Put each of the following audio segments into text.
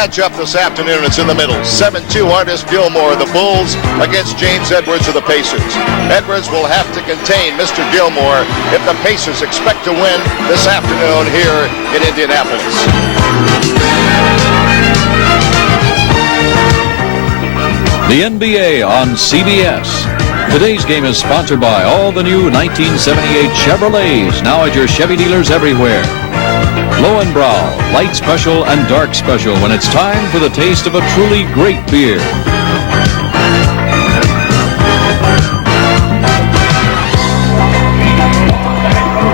matchup this afternoon. It's in the middle. 7-2 Artis Gilmore, the Bulls, against James Edwards of the Pacers. Edwards will have to contain Mr. Gilmore if the Pacers expect to win this afternoon here in Indianapolis. The NBA on CBS. Today's game is sponsored by all the new 1978 Chevrolets, now at your Chevy dealers everywhere. Lowenbrau, light special and dark special when it's time for the taste of a truly great beer.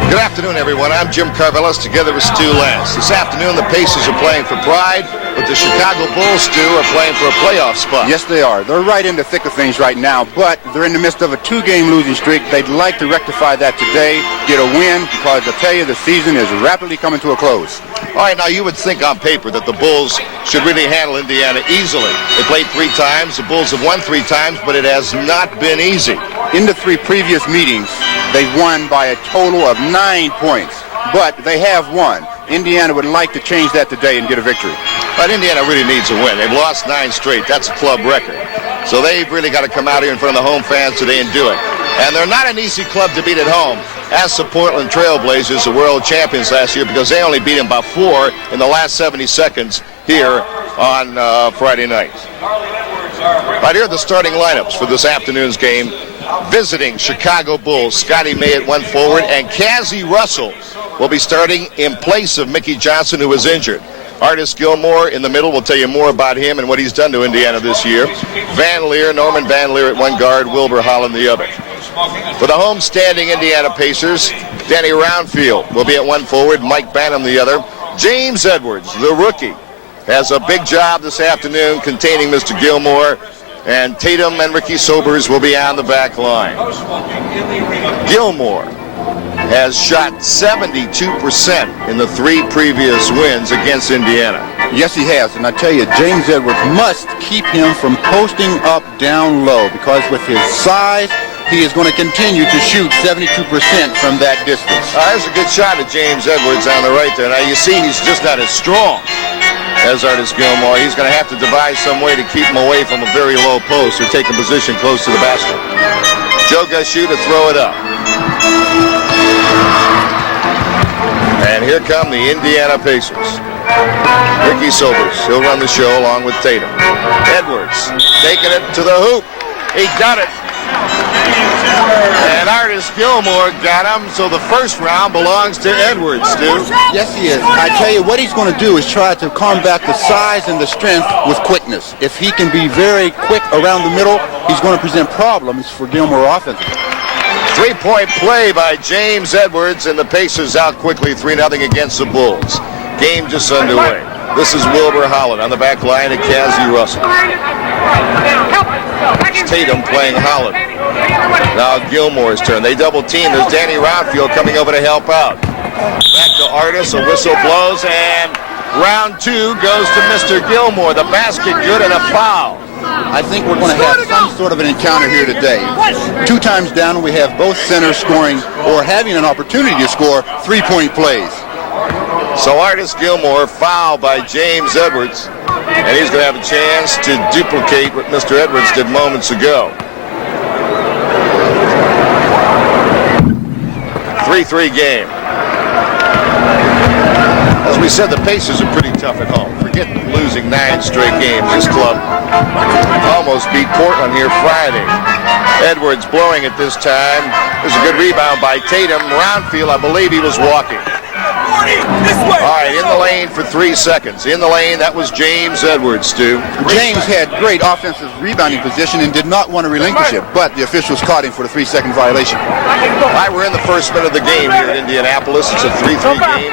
Good afternoon, everyone. I'm Jim Carvelis, together with Stu Lance. This afternoon, the Pacers are playing for pride, but the Chicago Bulls, Stu, are playing for a playoff spot. Yes, they are. They're right in the thick of things right now, but they're in the midst of a 2-game losing streak. They'd like to rectify that today, get a win, because I tell you, the season is rapidly coming to a close. All right, now you would think on paper that the Bulls should really handle Indiana easily. They played 3 times. The Bulls have won 3 times, but it has not been easy. In the 3 previous meetings, they've won by a total of 9 points, but they have won. Indiana would like to change that today and get a victory. But Indiana really needs a win. They've lost 9 straight. That's a club record. So they've really got to come out here in front of the home fans today and do it. And they're not an easy club to beat at home. Ask the Portland Trail Blazers, the world champions last year, because they only beat them by 4 in the last 70 seconds here on Friday night. Right here are the starting lineups for this afternoon's game. Visiting Chicago Bulls, Scotty May at 1 forward, and Cazzie Russell will be starting in place of Mickey Johnson, who was injured. Artis Gilmore in the middle. We'll tell you more about him and what he's done to Indiana this year. Norman Van Lier at 1 guard, Wilbur Holland the other. For the home-standing Indiana Pacers, Danny Roundfield will be at 1 forward, Mike Bantom the other. James Edwards, the rookie, has a big job this afternoon containing Mr. Gilmore, and Tatum and Ricky Sobers will be on the back line. Gilmore has shot 72% in the 3 previous wins against Indiana. Yes, he has, and I tell you, James Edwards must keep him from posting up down low, because with his size, he is going to continue to shoot 72% from that distance. There's a good shot of James Edwards on the right there. Now, you see he's just not as strong as Artis Gilmore. He's going to have to devise some way to keep him away from a very low post or take a position close to the basket. Joe Gushu to throw it up. And here come the Indiana Pacers. Ricky Sobers, he'll run the show along with Tatum. Edwards taking it to the hoop. He got it. And Artis Gilmore got him, so the first round belongs to Edwards, Stu. Yes, he is. I tell you, what he's going to do is try to combat the size and the strength with quickness. If he can be very quick around the middle, he's going to present problems for Gilmore offensively. 3-point play by James Edwards, and the Pacers out quickly 3-0 against the Bulls. Game just underway. This is Wilbur Holland on the back line at Cazzie Russell. It's Tatum playing Holland. Now Gilmore's turn. They double team. There's Danny Roundfield coming over to help out. Back to Artis. A whistle blows, and round 2 goes to Mr. Gilmore. The basket good and a foul. I think we're going to have some sort of an encounter here today. 2 times down, we have both centers scoring or having an opportunity to score 3-point plays. So Artis Gilmore fouled by James Edwards, and he's going to have a chance to duplicate what Mr. Edwards did moments ago. 3-3 game. As we said, the Pacers are pretty tough at home. Forget losing 9 straight games. This club almost beat Portland here Friday. Edwards blowing it this time. There's a good rebound by Tatum. Roundfield, I believe he was walking. All right, in the lane for 3 seconds. In the lane, that was James Edwards, Stu. James had great offensive rebounding position and did not want to relinquish it, but the officials caught him for the 3-second violation. All right, we're in the first minute of the game here in Indianapolis. It's a 3-3 game.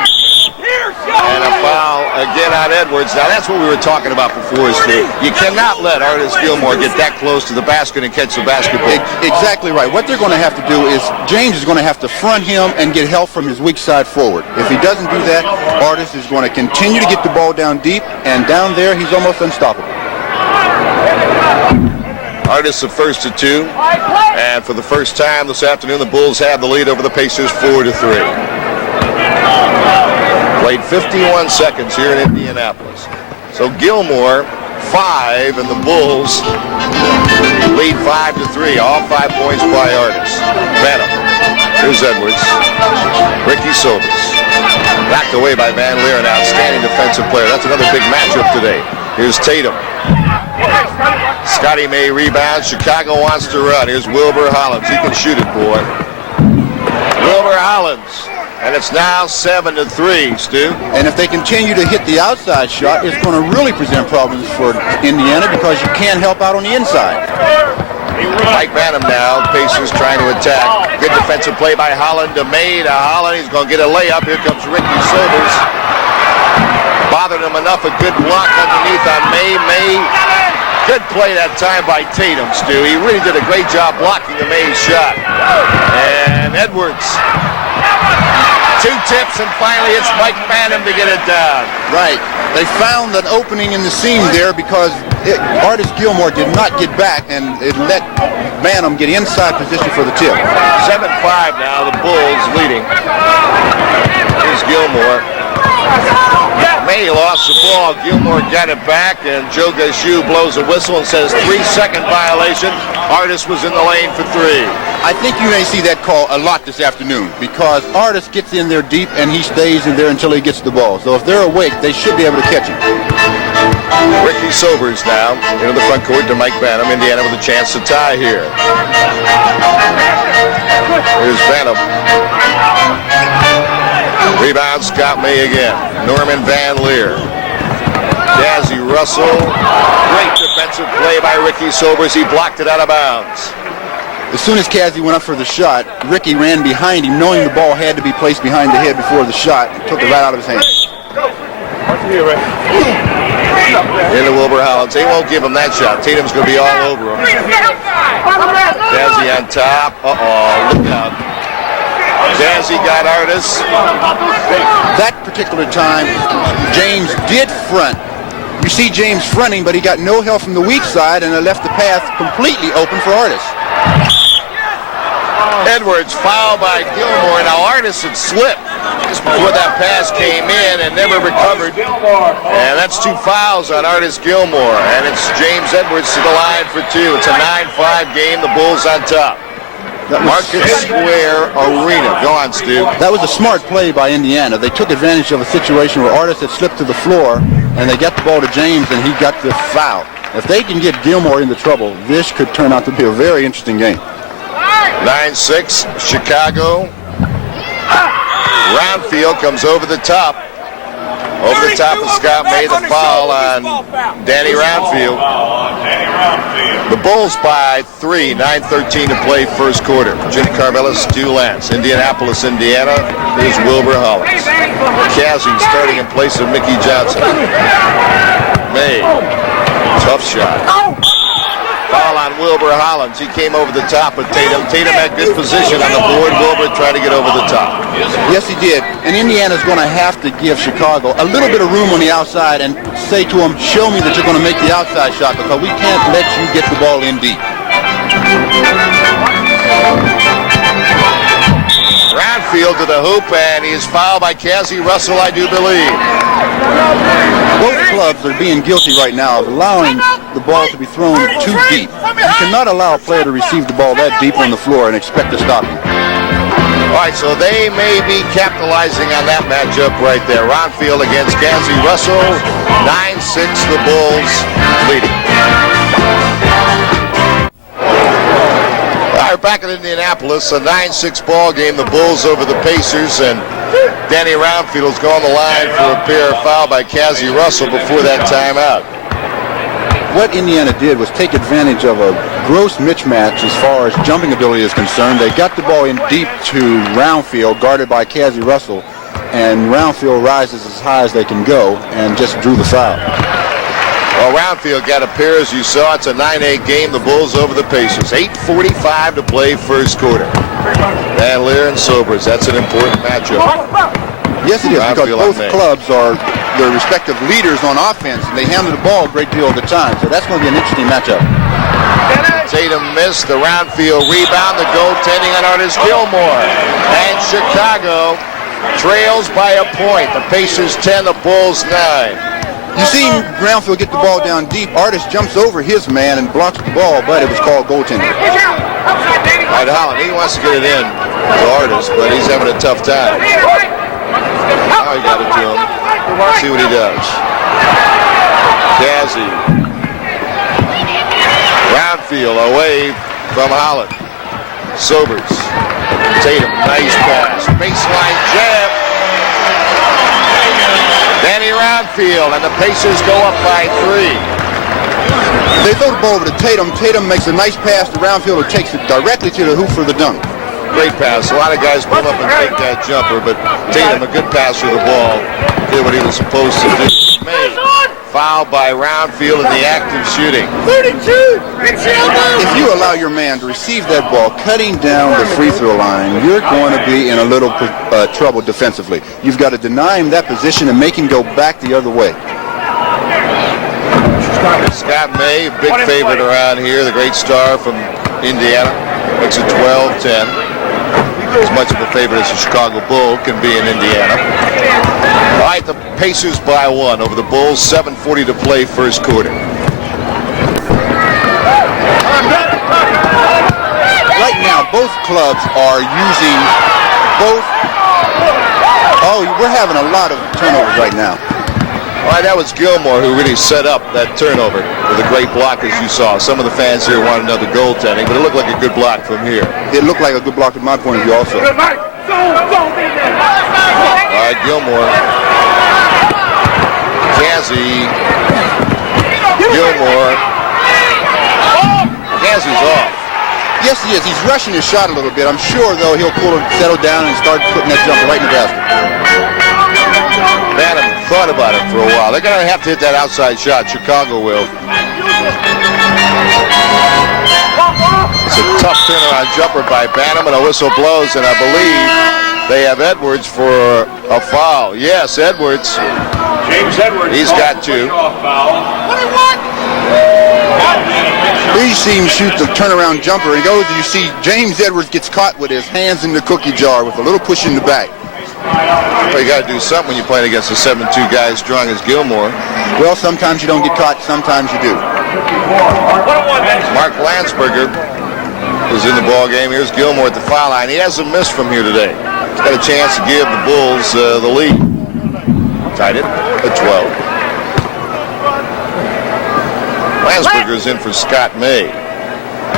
And a foul again on Edwards. Now, that's what we were talking about before, Stu. You cannot let Artis Gilmore get that close to the basket and catch the basketball. Exactly right. What they're going to have to do is James is going to have to front him and get help from his weak side forward. If he doesn't do that, Artis is going to continue to get the ball down deep, and down there he's almost unstoppable. Artis the first to 2, and for the first time this afternoon, the Bulls have the lead over the Pacers 4-3. Played 51 seconds here in Indianapolis. So Gilmore 5 and the Bulls lead 5-3. All 5 points by Artis. Bantom. Here's Edwards. Ricky Sobers. Knocked away by Van Lier, an outstanding defensive player. That's another big matchup today. Here's Tatum. Scotty May rebounds. Chicago wants to run. Here's Wilbur Holland. He can shoot it, boy. Wilbur Hollands. And it's now 7-3, Stu. And if they continue to hit the outside shot, it's going to really present problems for Indiana because you can't help out on the inside. Mike Bantom now. Pacers trying to attack. Good defensive play by Holland to May. To Holland. He's going to get a layup. Here comes Ricky Sobers. Bothered him enough. A good block underneath on May. May. Good play that time by Tatum, Stu. He really did a great job blocking the May shot. And Edwards. 2 tips, and finally it's Mike Bantom to get it down. Right. They found an opening in the seam there because Artis Gilmore did not get back, and it let Bantom get inside position for the tip. 7-5 now, the Bulls leading. Here's Gilmore. May lost the ball. Gilmore got it back, and Joe Gashu blows a whistle and says 3-second violation. Artis was in the lane for 3. I think you may see that call a lot this afternoon because Artis gets in there deep and he stays in there until he gets the ball. So if they're awake, they should be able to catch him. Ricky Sobers now into the front court to Mike Bantom. Indiana with a chance to tie here. Here's Bantom. Rebound, Scott May again. Norman Van Lier. Cazzie Russell. Great defensive play by Ricky Sobers. He blocked it out of bounds. As soon as Cazzie went up for the shot, Ricky ran behind him, knowing the ball had to be placed behind the head before the shot, and took it right out of his hand. Into Wilbur Holland. They won't give him that shot. Tatum's going to be all over him. Cazzie on top. Uh-oh, look out. Cazzie got Artis. That particular time, James did front. You see James fronting, but he got no help from the weak side, and it left the path completely open for Artis. Edwards fouled by Gilmore. Now Artis had slipped just before that pass came in and never recovered. And that's 2 fouls on Artis Gilmore. And it's James Edwards to the line for 2. It's a 9-5 game. The Bulls on top. Market Square Arena. Go on, Stu. That was a smart play by Indiana. They took advantage of a situation where Artis had slipped to the floor, and they got the ball to James, and he got the foul. If they can get Gilmore into trouble, this could turn out to be a very interesting game. 9-6, Chicago. Roundfield comes over the top. Over the top of Scott May, the foul on Danny Roundfield. The Bulls by 3, 9:13 to play first quarter. Jim Carvelis, Stu Lance. Indianapolis, Indiana. Here's Wilbur Hollands. Cazzie starting in place of Mickey Johnson. May. Tough shot. Foul on Wilbur Hollands. He came over the top of Tatum. Tatum had good position on the board. Wilbur tried to get over the top. Yes, he did. And Indiana's going to have to give Chicago a little bit of room on the outside and say to them, show me that you're going to make the outside shot because we can't let you get the ball in deep. Roundfield to the hoop, and he is fouled by Cazzie Russell, I do believe. Both clubs are being guilty right now of allowing the ball to be thrown too deep. You cannot allow a player to receive the ball that deep on the floor and expect to stop him. All right, so they may be capitalizing on that matchup right there. Roundfield against Cazzie Russell. 9-6, the Bulls leading. All right, back in Indianapolis, a 9-6 ball game. The Bulls over the Pacers, and Danny Roundfield's going the line for a pair foul by Cazzie Russell before that timeout. What Indiana did was take advantage of a gross mismatch as far as jumping ability is concerned. They got the ball in deep to Roundfield, guarded by Cazzie Russell, and Roundfield rises as high as they can go and just drew the foul. Well, Roundfield got a pair, as you saw. It's a 9-8 game. The Bulls over the Pacers. 8:45 to play first quarter. Van Lier and Sobers. That's an important matchup. Yes, it is, because Roundfield both clubs are their respective leaders on offense, and they handle the ball a great deal of the time. So that's going to be an interesting matchup. Tatum missed the Roundfield rebound. The goaltending on Artis Gilmore. And Chicago trails by a point. The Pacers 10, the Bulls 9. You see Roundfield get the ball down deep. Artis jumps over his man and blocks the ball, but it was called goaltending. Right, Holland, he wants to get it in to Artis, but he's having a tough time. Now he got it to him. See what he does. Cazzie. Roundfield away from Holland. Sobers. Tatum, nice pass. Baseline jab. Danny Roundfield, and the Pacers go up by 3. They throw the ball over to Tatum. Tatum makes a nice pass to Roundfield, who takes it directly to the hoop for the dunk. Great pass. A lot of guys pull up and take that jumper, but Tatum, a good passer of the ball, did what he was supposed to do. Made. Foul by Roundfield in the act of shooting. 32! If you allow your man to receive that ball cutting down the free throw line, you're going to be in a little trouble defensively. You've got to deny him that position and make him go back the other way. Scott May, big favorite around here, the great star from Indiana, makes it 12-10. As much of a favorite as the Chicago Bull can be in Indiana. All right, the Pacers by 1 over the Bulls, 7:40 to play first quarter. Right now, both clubs are using both. Oh, we're having a lot of turnovers right now. All right, that was Gilmore who really set up that turnover with a great block, as you saw. Some of the fans here want another goaltending, but it looked like a good block from here. It looked like a good block from my point of view also. All right, Gilmore. Cazzie. Gilmore. Cazzie's off. Yes, he is. He's rushing his shot a little bit. I'm sure, though, he'll settle down and start putting that jumper right in the basket. Bantom thought about it for a while. They're going to have to hit that outside shot. Chicago will. It's a tough turnaround jumper by Bantom, and a whistle blows, and I believe they have Edwards for a foul. Yes, Edwards. James Edwards. He's got 2. Here you see him shoot the turnaround jumper, and he goes, and you see James Edwards gets caught with his hands in the cookie jar with a little push in the back. Well, you got to do something when you're playing against a 7'2" guy as strong as Gilmore. Well, sometimes you don't get caught, sometimes you do. Mark Landsberger is in the ball game. Here's Gilmore at the foul line. He hasn't missed from here today. He's got a chance to give the Bulls the lead. Tied it at 12. Landsberger's in for Scott May.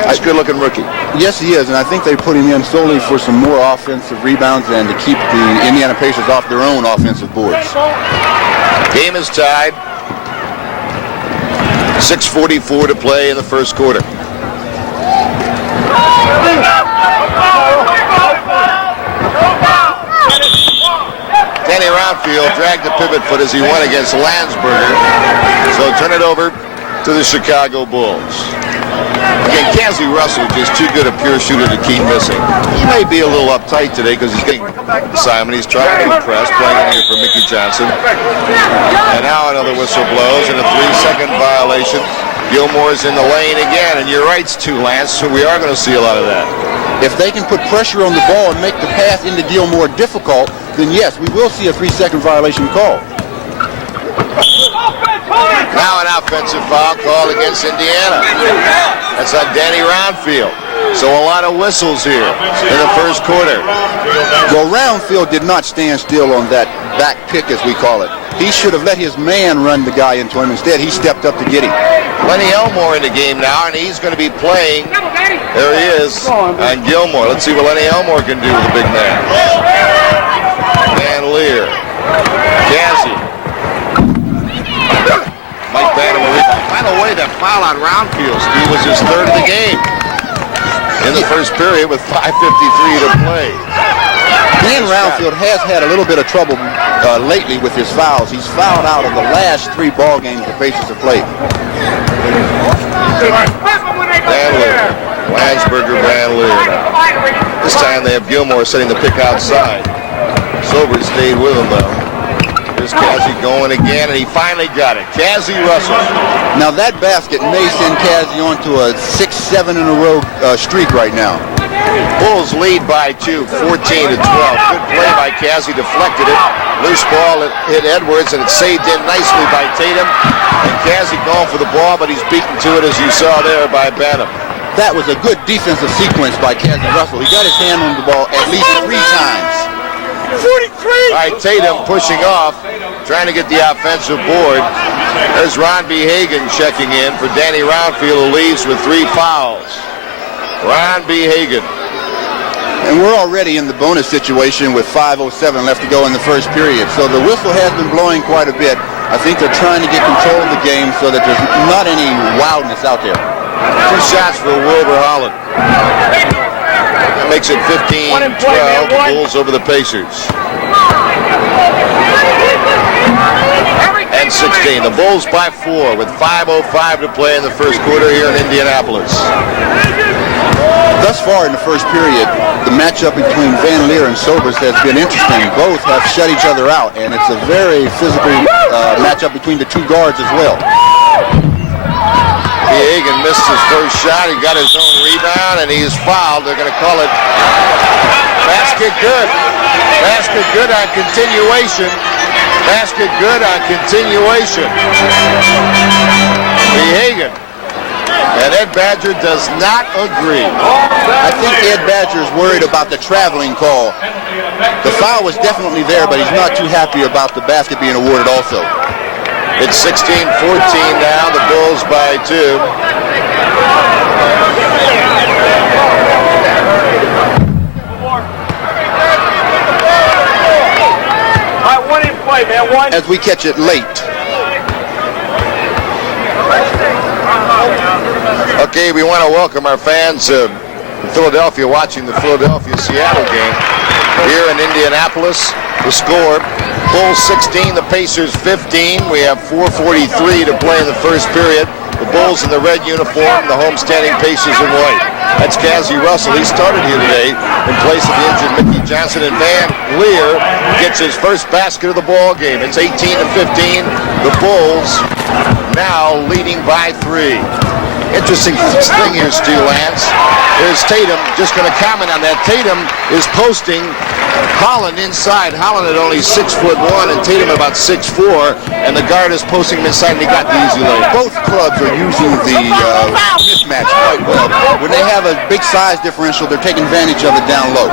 He's a good-looking rookie. Yes, he is, and I think they put him in solely for some more offensive rebounds and to keep the Indiana Pacers off their own offensive boards. Game is tied. 6:44 to play in the first quarter. Danny Roundfield dragged the pivot foot as he went against Landsberger. So turn it over to the Chicago Bulls. Again, Cazzie Russell just too good a pure shooter to keep missing. He may be a little uptight today because he's getting Simon. He's trying to impress, playing in here for Mickey Johnson. And now another whistle blows and a 3-second violation. Gilmore's in the lane again, and you're right, Stu Lance, so we are going to see a lot of that. If they can put pressure on the ball and make the pass into Gilmore difficult, then yes, we will see a 3-second violation call. Now an offensive foul called against Indiana. That's on Danny Roundfield. So a lot of whistles here in the first quarter. Well, Roundfield did not stand still on that back pick, as we call it. He should have let his man run the guy into him. Instead, he stepped up to get him. Lenny Elmore in the game now, and he's going to be playing. There he is on Gilmore. Let's see what Lenny Elmore can do with the big man. And Lier. Cazzie. Mike Bantom. By the way, that foul on Roundfield, Steve, was his 3rd of the game in the first period with 5:53 to play. Dan Roundfield has had a little bit of trouble lately with his fouls. He's fouled out of the last 3 ball games the Pacers have played. Van Lier. Landsberger, Van Lier now. This time they have Gilmore setting the pick outside. Sobers stayed with him though. Here's Cazzie going again, and he finally got it. Cazzie Russell. Now that basket may send Cazzie onto a 6-7 in a row streak right now. Bulls lead by 2, 14-12. Good play by Cazzie, deflected it. Loose ball, it hit Edwards, and it's saved in nicely by Tatum. And Cazzie going for the ball, but he's beaten to it, as you saw there, by Bantom. That was a good defensive sequence by Cazzie Russell. He got his hand on the ball at least 3 times. 43! All right, Tatum pushing off, trying to get the offensive board. There's Ron Behagen checking in for Danny Roundfield, who leaves with 3 fouls. Ron Behagen. And we're already in the bonus situation with 5:07 left to go in the first period. So the whistle has been blowing quite a bit. I think they're trying to get control of the game so that there's not any wildness out there. 2 shots for Wilbur Holland. That makes it 15-12, the Bulls over the Pacers. And 16. The Bulls by 4 with 5:05 to play in the first quarter here in Indianapolis. Thus far in the first period, the matchup between Van Lier and Sobers has been interesting. Both have shut each other out, and it's a very physical matchup between the 2 guards as well. Behagen missed his first shot. He got his own rebound, and he is fouled. They're going to call it basket good. Basket good on continuation. Basket good on continuation. Behagen. And Ed Badger does not agree. I think Ed Badger is worried about the traveling call. The foul was definitely there, but he's not too happy about the basket being awarded also. It's 16-14 now, the Bulls by 2. As we catch it late. Okay, we want to welcome our fans in Philadelphia watching the Philadelphia-Seattle game here in Indianapolis. The score, Bulls 16, the Pacers 15. We have 4:43 to play in the first period. The Bulls in the red uniform, the homestanding Pacers in white. That's Cazzie Russell. He started here today in place of the injured Mickey Johnson. And Van Lier gets his first basket of the ball game. It's 18-15. The Bulls now leading by 3. Interesting thing here, Stu Lance. There's Tatum. Just going to comment on that. Tatum is posting Holland inside. Holland at only 6'1", and Tatum about 6'4", and the guard is posting him inside, and he got the easy lay. Both clubs are using the mismatch quite well. When they have a big size differential, they're taking advantage of it down low.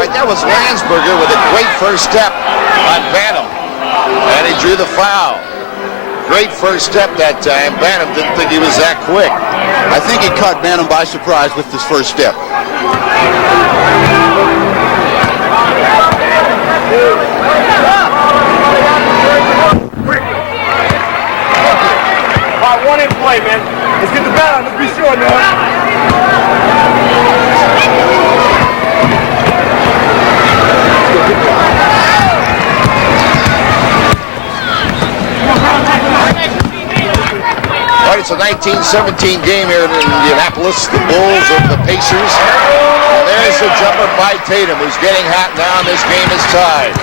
Right, that was Landsberger with a great first step on Bantom, and he drew the foul. Great first step that time. Bantom didn't think he was that quick. I think he caught Bantom by surprise with his first step. One in play, man. Let's get the bat on. Let's be sure now. All right, it's a 19-17 game here in Indianapolis. The Bulls over the Pacers. And there's the jumper by Tatum, who's getting hot now, and this game is tied.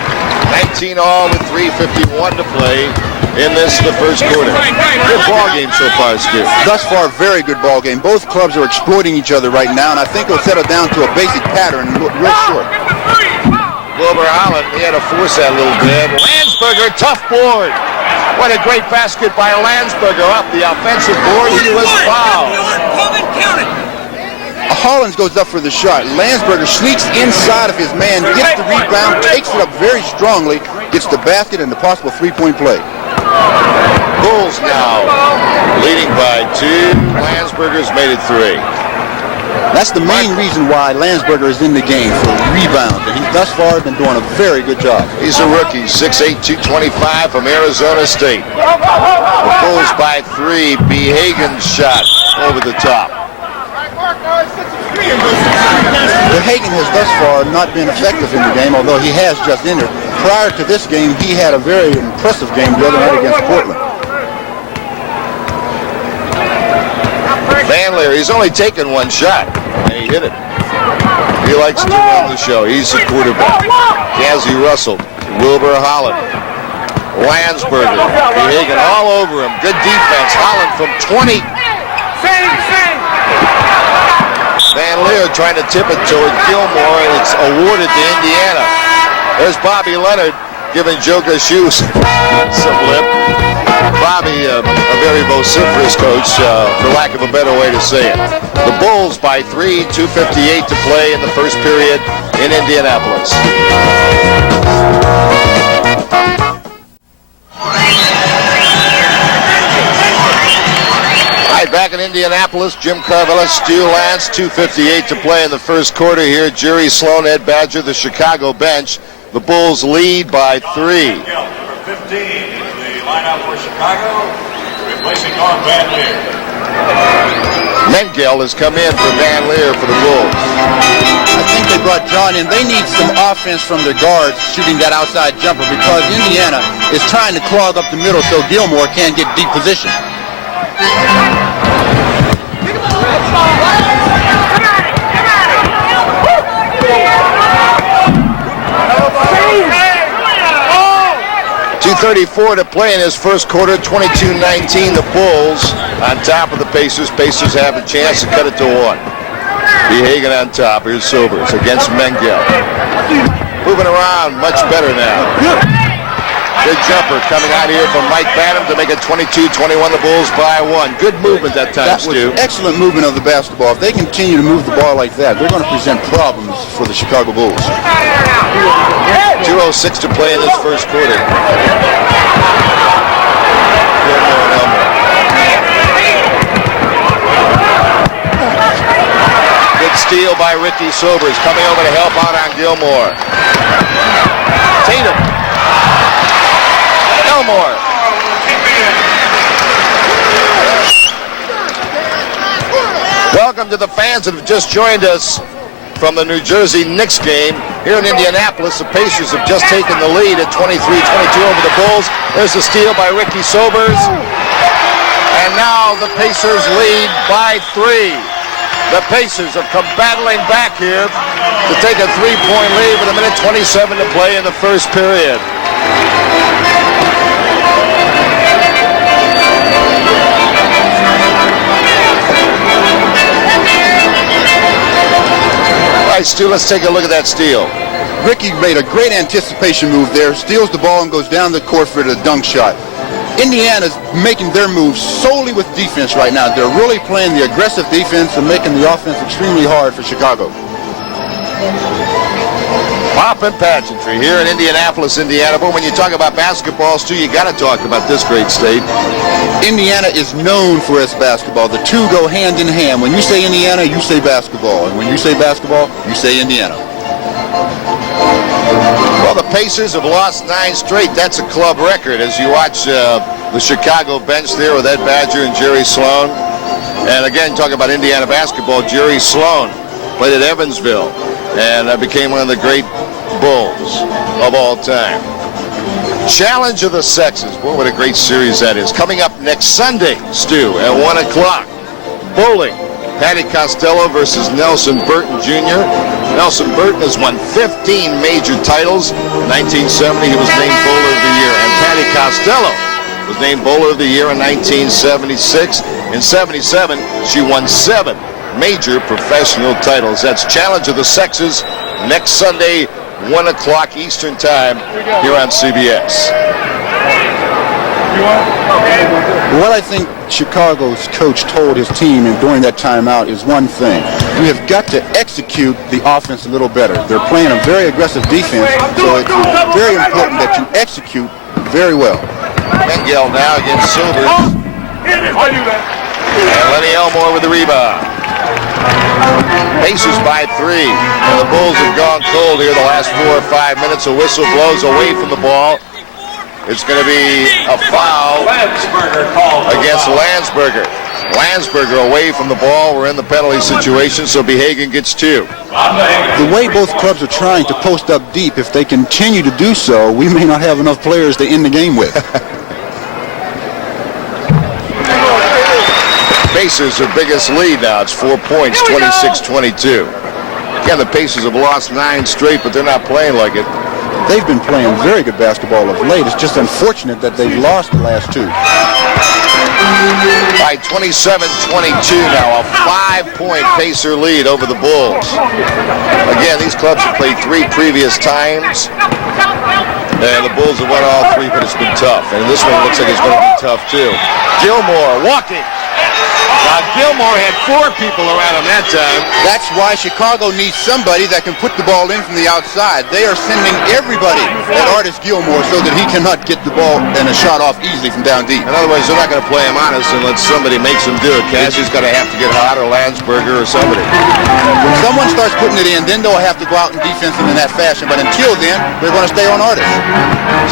19-all with 3:51 to play in the first quarter. Good ball game so far, Stu. Thus far, very good ball game. Both clubs are exploiting each other right now, and I think it'll settle down to a basic pattern real short. Wilbur Holland, he had to force that a little bit. Landsberger, tough board. What a great basket by Landsberger off the offensive board. He was fouled. Holland goes up for the shot. Landsberger sneaks inside of his man, gets the rebound, takes it up very strongly, gets the basket and the possible 3-point play. Bulls now leading by 2. Landsberger's made it 3. That's the main reason why Landsberger is in the game, for rebounds, and he's thus far been doing a very good job. He's a rookie, 6'8", 225 from Arizona State. The Bulls by 3. Behagen's shot over the top. Behagen has thus far not been effective in the game, although he has just entered. Prior to this game, he had a very impressive game the other night against Portland. Van Lier, he's only taken 1 shot, and he hit it. He likes to run the show. He's the quarterback. Cazzie Russell, Wilbur Holland, Landsberger, Behagen all over him. Good defense. Holland from 20. Van Lier trying to tip it toward Gilmore, and it's awarded to Indiana. There's Bobby Leonard giving Joker shoes some lip. Bobby, a very vociferous coach, for lack of a better way to say it. The Bulls by 3, 2:58 to play in the first period in Indianapolis. Back in Indianapolis, Jim Carvella, Stu Lance, 2:58 to play in the first quarter here. Jerry Sloan, Ed Badger, the Chicago bench. The Bulls lead by 3. Number 15 in the lineup for Chicago, replacing Van Lier. Mengelt has come in for Van Lier for the Bulls. I think they brought John in. They need some offense from their guards shooting that outside jumper because Indiana is trying to clog up the middle so Gilmore can't get deep position. 2:34 to play in his first quarter, 22-19. The Bulls on top of the Pacers. Pacers have a chance to cut it to 1. Behagen on top. Here's Sobers against Mengelt. Moving around much better now. Good jumper coming out here from Mike Bantom to make it 22-21. The Bulls by 1. Good movement that time, Stu. Excellent movement of the basketball. If they continue to move the ball like that, they're going to present problems for the Chicago Bulls. 2:06 to play in this first quarter. Gilmore and Elmore. Good steal by Ricky Sobers, coming over to help out on Gilmore. Tatum. Elmore. Welcome to the fans that have just joined us from the New Jersey Knicks game. Here in Indianapolis, the Pacers have just taken the lead at 23-22 over the Bulls. There's a steal by Ricky Sobers. And now the Pacers lead by 3. The Pacers have come battling back here to take a 3-point lead with 1:27 to play in the first period. All right, Stu, let's take a look at that steal. Ricky made a great anticipation move there, steals the ball and goes down the court for the dunk shot. Indiana's making their moves solely with defense right now. They're really playing the aggressive defense and making the offense extremely hard for Chicago. Pomp and pageantry here in Indianapolis, Indiana. But when you talk about basketball, Stu, you got to talk about this great state. Indiana is known for its basketball. The two go hand in hand. When you say Indiana, you say basketball. And when you say basketball, you say Indiana. Well, the Pacers have lost 9 straight. That's a club record as you watch the Chicago bench there with Ed Badger and Jerry Sloan. And again, talking about Indiana basketball, Jerry Sloan played at Evansville and became one of the great Bulls of all time. Challenge of the Sexes. Boy, what a great series that is. Coming up next Sunday, Stu, at 1 o'clock. Bowling. Patty Costello versus Nelson Burton Jr. Nelson Burton has won 15 major titles. In 1970, he was named Bowler of the Year. And Patty Costello was named Bowler of the Year in 1976. In 77, she won 7 major professional titles. That's Challenge of the Sexes next Sunday, 1 o'clock Eastern Time here on CBS. What I think Chicago's coach told his team during that timeout is one thing. We have got to execute the offense a little better. They're playing a very aggressive defense, so it's very important that you execute very well. Mengelt now against Silver. And Lenny Elmore with the rebound. Pacers by 3. And the Bulls have gone cold here the last 4 or 5 minutes. A whistle blows away from the ball. It's going to be a foul against Landsberger. Landsberger away from the ball. We're in the penalty situation, so Behagen gets 2. The way both clubs are trying to post up deep, if they continue to do so, we may not have enough players to end the game with. Pacers' their biggest lead now. It's 4 points, 26-22. Again, the Pacers have lost 9 straight, but they're not playing like it. They've been playing very good basketball of late. It's just unfortunate that they've lost the last 2. by 27-22 now, a 5-point Pacer lead over the Bulls. Again, these clubs have played 3 previous times, and the Bulls have won all 3, but it's been tough. And this one looks like it's going to be tough, too. Gilmore walking. Now, Gilmore had 4 people around him that time. That's why Chicago needs somebody that can put the ball in from the outside. They are sending everybody at Artis Gilmore so that he cannot get the ball and a shot off easily from down deep. In other words, they're not going to play him honest unless somebody makes him do it. Cazzie's going to have to get hot, or Landsberger, or somebody. When someone starts putting it in, then they'll have to go out and defense him in that fashion. But until then, they're going to stay on Artis.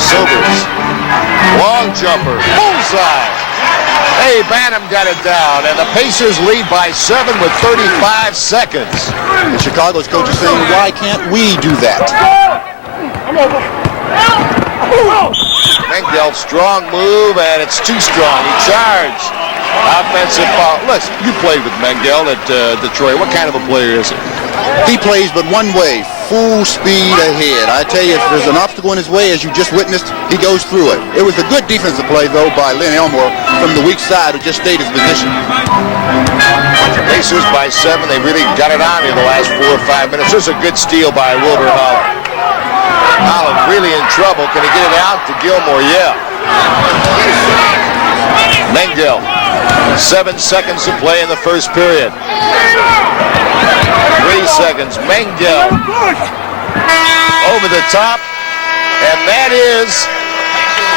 Sobers. Long jumper. Bullseye. Hey, Bantom got it down, and the Pacers lead by 7 with 35 seconds. And Chicago's coach is saying, why can't we do that? Mengelt, strong move, and it's too strong. He charged. Offensive foul. Listen, you played with Mengelt at Detroit. What kind of a player is he? He plays but one way, full speed ahead. I tell you, if there's an obstacle in his way, as you just witnessed, he goes through it. It was a good defensive play, though, by Elmore from the weak side who just stayed his position. Pacers by 7. They really got it on in the last 4 or 5 minutes. There's a good steal by Wilbur Holland. Holland really in trouble. Can he get it out to Gilmore? Yeah. Mengelt. 7 seconds to play in the first period. 3 seconds. Mengelt over the top, and that is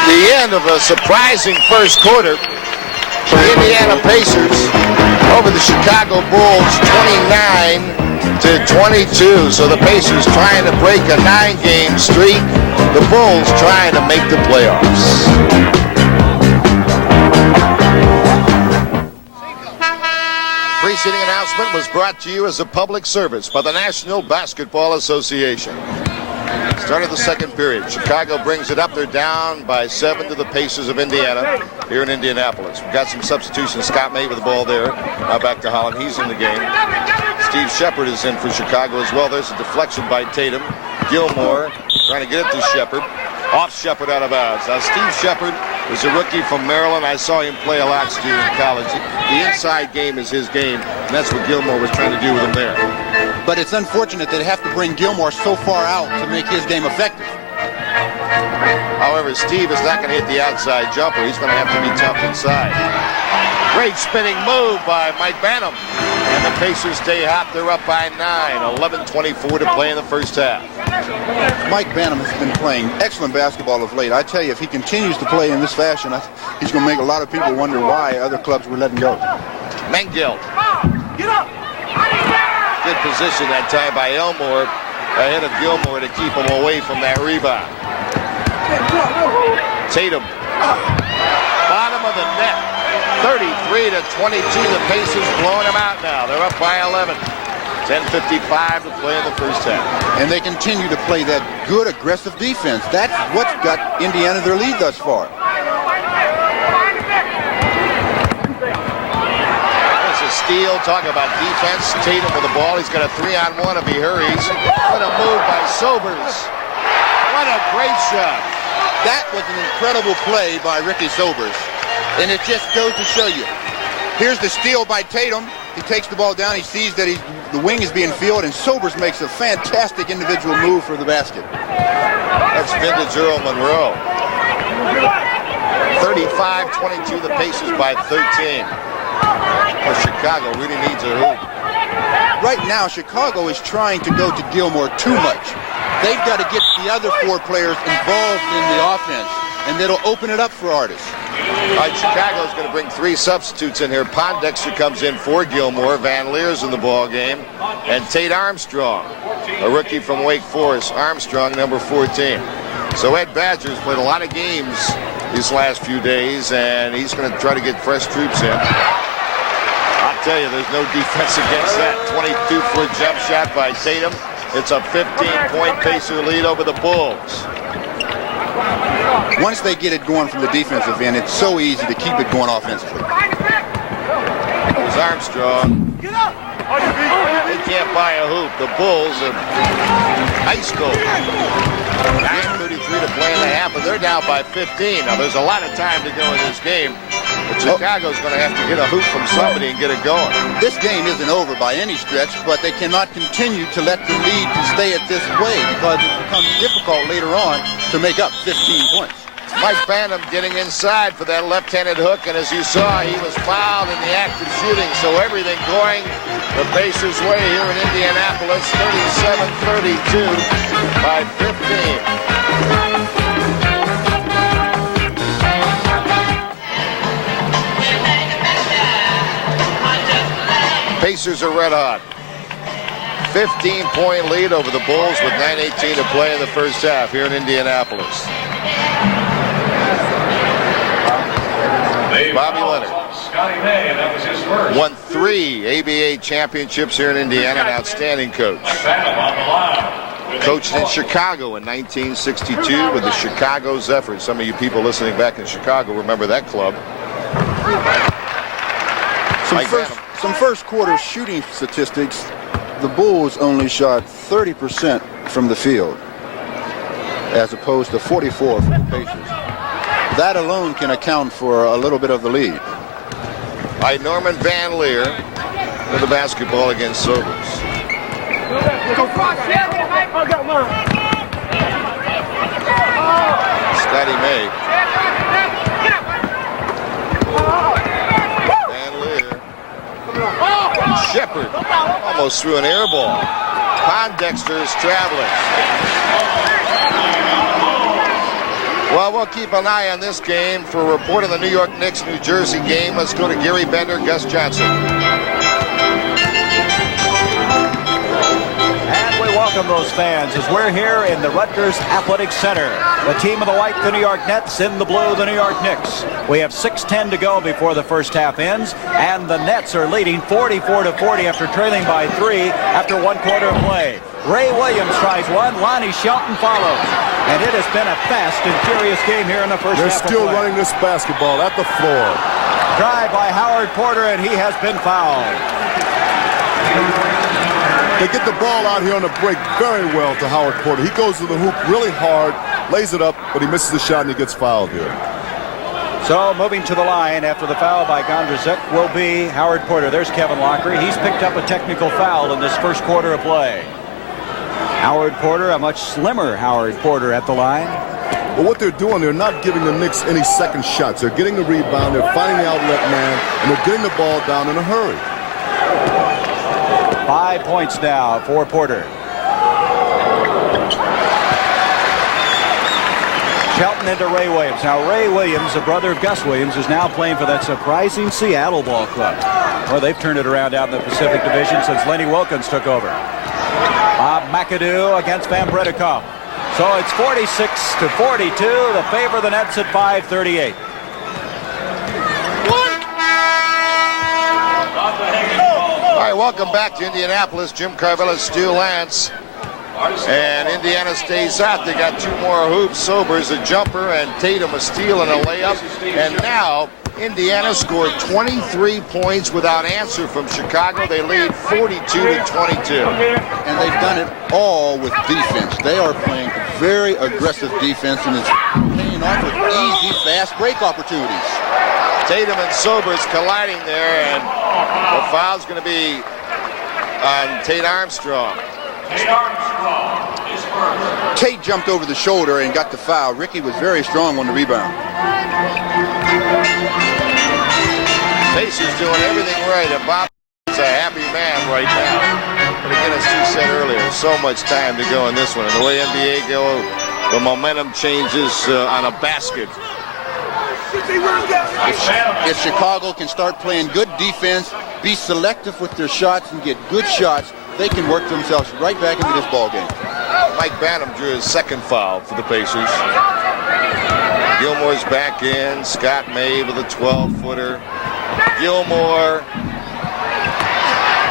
the end of a surprising first quarter for the Indiana Pacers over the Chicago Bulls, 29-22. So the Pacers trying to break a 9-game streak. The Bulls trying to make the playoffs. Preceding announcement was brought to you as a public service by the National Basketball Association. Start of the second period. Chicago brings it up. They're down by 7 to the Pacers of Indiana here in Indianapolis. We've got some substitutions. Scott May with the ball there. Now back to Holland. He's in the game. Steve Shepard is in for Chicago as well. There's a deflection by Tatum. Gilmore trying to get it to Shepard. Off Shepard, out of bounds. Now Steve Shepard is a rookie from Maryland. I saw him play a lot, Steve, in college. The inside game is his game, and that's what Gilmore was trying to do with him there. But it's unfortunate that they have to bring Gilmore so far out to make his game effective. However, Steve is not going to hit the outside jumper. He's going to have to be tough inside. Great spinning move by Mike Bantom. And the Pacers stay hot. They're up by 9. 11:24 to play in the first half. Mike Bantom has been playing excellent basketball of late. I tell you, if he continues to play in this fashion, he's going to make a lot of people wonder why other clubs would let him go. Mengelt. Good position that time by Elmore ahead of Gilmore to keep him away from that rebound. Tatum. Bottom of the net. 33-22. The Pacers blowing them out now. They're up by 11. 10:55 to play in the first half. And they continue to play that good, aggressive defense. That's what's got Indiana their lead thus far. There's a steal. Talking about defense. Tatum with the ball. He's got a 3-on-1 if he hurries. What a move by Sobers. What a great shot. That was an incredible play by Ricky Sobers. And it just goes to show you. Here's the steal by Tatum. He takes the ball down. He sees that the wing is being filled, and Sobers makes a fantastic individual move for the basket. That's vintage Earl Monroe. 35-22, the Pacers by 13. Well, Chicago really needs a hoop. Right now, Chicago is trying to go to Gilmore too much. They've got to get the other 4 players involved in the offense, and that'll open it up for Artis. All right, Chicago's going to bring 3 substitutes in here. Pondexter comes in for Gilmore. Van Leer's in the ball game. And Tate Armstrong, a rookie from Wake Forest. Armstrong, number 14. So Ed Badger's played a lot of games these last few days, and he's going to try to get fresh troops in. I'll tell you, there's no defense against that. 22-foot jump shot by Tatum. It's a 15-point Pacer lead over the Bulls. Once they get it going from the defensive end, it's so easy to keep it going offensively. There's Armstrong. They can't buy a hoop. The Bulls are ice cold. 9:33 to play in the half, and they're down by 15. Now, there's a lot of time to go in this game. But Chicago's going to have to get a hoop from somebody and get it going. This game isn't over by any stretch, but they cannot continue to let the lead stay at this way because it becomes difficult later on to make up 15 points. Mike Bantom getting inside for that left-handed hook, and as you saw, he was fouled in the act of shooting, so everything going the Pacers' way here in Indianapolis, 37-32 by 15. Pacers are red hot. 15-point lead over the Bulls with 9:18 to play in the first half here in Indianapolis. Bobby Leonard won 3 ABA championships here in Indiana, an outstanding coach. Coached in Chicago in 1962 with the Chicago Zephyrs. Some of you people listening back in Chicago remember that club. Some first quarter shooting statistics. The Bulls only shot 30% from the field as opposed to 44 from the Pacers. That alone can account for a little bit of the lead. By Norman Van Lier with the basketball against Sobers. Scotty May. Van Lier. Shepard almost threw an air ball. Pondexter is traveling. Well, we'll keep an eye on this game. For a report on the New York Knicks-New Jersey game, let's go to Gary Bender, Gus Johnson. And we welcome those fans as we're here in the Rutgers Athletic Center. The team of the white, the New York Nets, in the blue, the New York Knicks. We have 6:10 to go before the first half ends, and the Nets are leading 44-40 after trailing by 3 after 1 quarter of play. Ray Williams tries one, Lonnie Shelton follows. And it has been a fast and furious game here in the first half. They're still running this basketball at the floor. Drive by Howard Porter, and he has been fouled. They get the ball out here on the break very well to Howard Porter. He goes to the hoop really hard, lays it up, but he misses the shot and he gets fouled here. So moving to the line after the foul by Gondrzek will be Howard Porter. There's Kevin Locker. He's picked up a technical foul in this first quarter of play. Howard Porter, a much slimmer Howard Porter at the line. But what they're doing, they're not giving the Knicks any second shots. They're getting the rebound, they're finding the outlet man, and they're getting the ball down in a hurry. 5 points now for Porter. Shelton into Ray Williams. Now Ray Williams, the brother of Gus Williams, is now playing for that surprising Seattle ball club. Well, they've turned it around out in the Pacific Division since Lenny Wilkins took over. Bob McAdoo against Van Bredikoff. So it's 46-42. The favor of the Nets at 5:38. All right, welcome back to Indianapolis. Jim Carvella, Stu Lance. And Indiana stays out. They got 2 more hoops. Sobers a jumper, and Tatum a steal and a layup. And now Indiana scored 23 points without answer from Chicago. They lead 42-22. And they've done it all with defense. They are playing very aggressive defense, and it's paying off with easy, fast break opportunities. Tatum and Sobers colliding there, and the foul's going to be on Tate Armstrong. Tate jumped over the shoulder and got the foul. Ricky was very strong on the rebound. Pacers doing everything right, and Bob is a happy man right now. But again, as Stu said earlier, so much time to go in this one. And the way NBA go, the momentum changes on a basket. If Chicago can start playing good defense, be selective with their shots, and get good shots, they can work themselves right back into this ball game. Mike Bantom drew his 2nd foul for the Pacers. Gilmore's back in. Scott May with a 12-footer. Gilmore.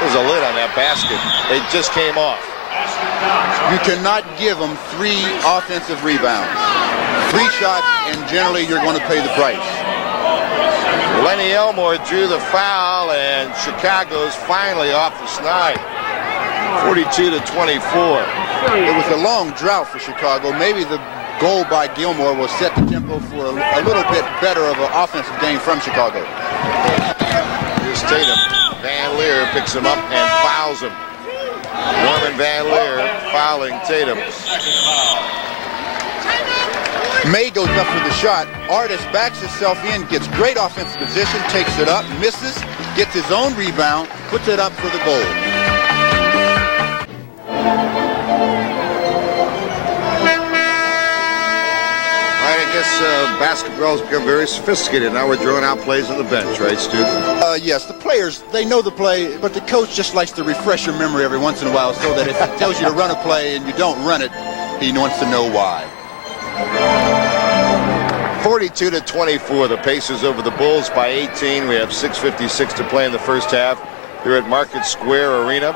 There's a lid on that basket. It just came off. You cannot give them 3 offensive rebounds. 3 shots, and generally you're going to pay the price. Lenny Elmore drew the foul, and Chicago's finally off the snide. 42-24. It was a long drought for Chicago. Maybe the goal by Gilmore will set the tempo for a little bit better of an offensive game from Chicago. Here's Tatum. Van Lier picks him up and fouls him. Norman Van Lier fouling Tatum. May goes up for the shot. Artis backs himself in, gets great offensive position, takes it up, misses, gets his own rebound, puts it up for the goal. I guess basketball has become very sophisticated. Now we're throwing out plays on the bench, right, Stu? Yes, the players, they know the play, but the coach just likes to refresh your memory every once in a while so that if he tells you to run a play and you don't run it, he wants to know why. 42-24, the Pacers over the Bulls by 18. We have 6:56 to play in the first half here at Market Square Arena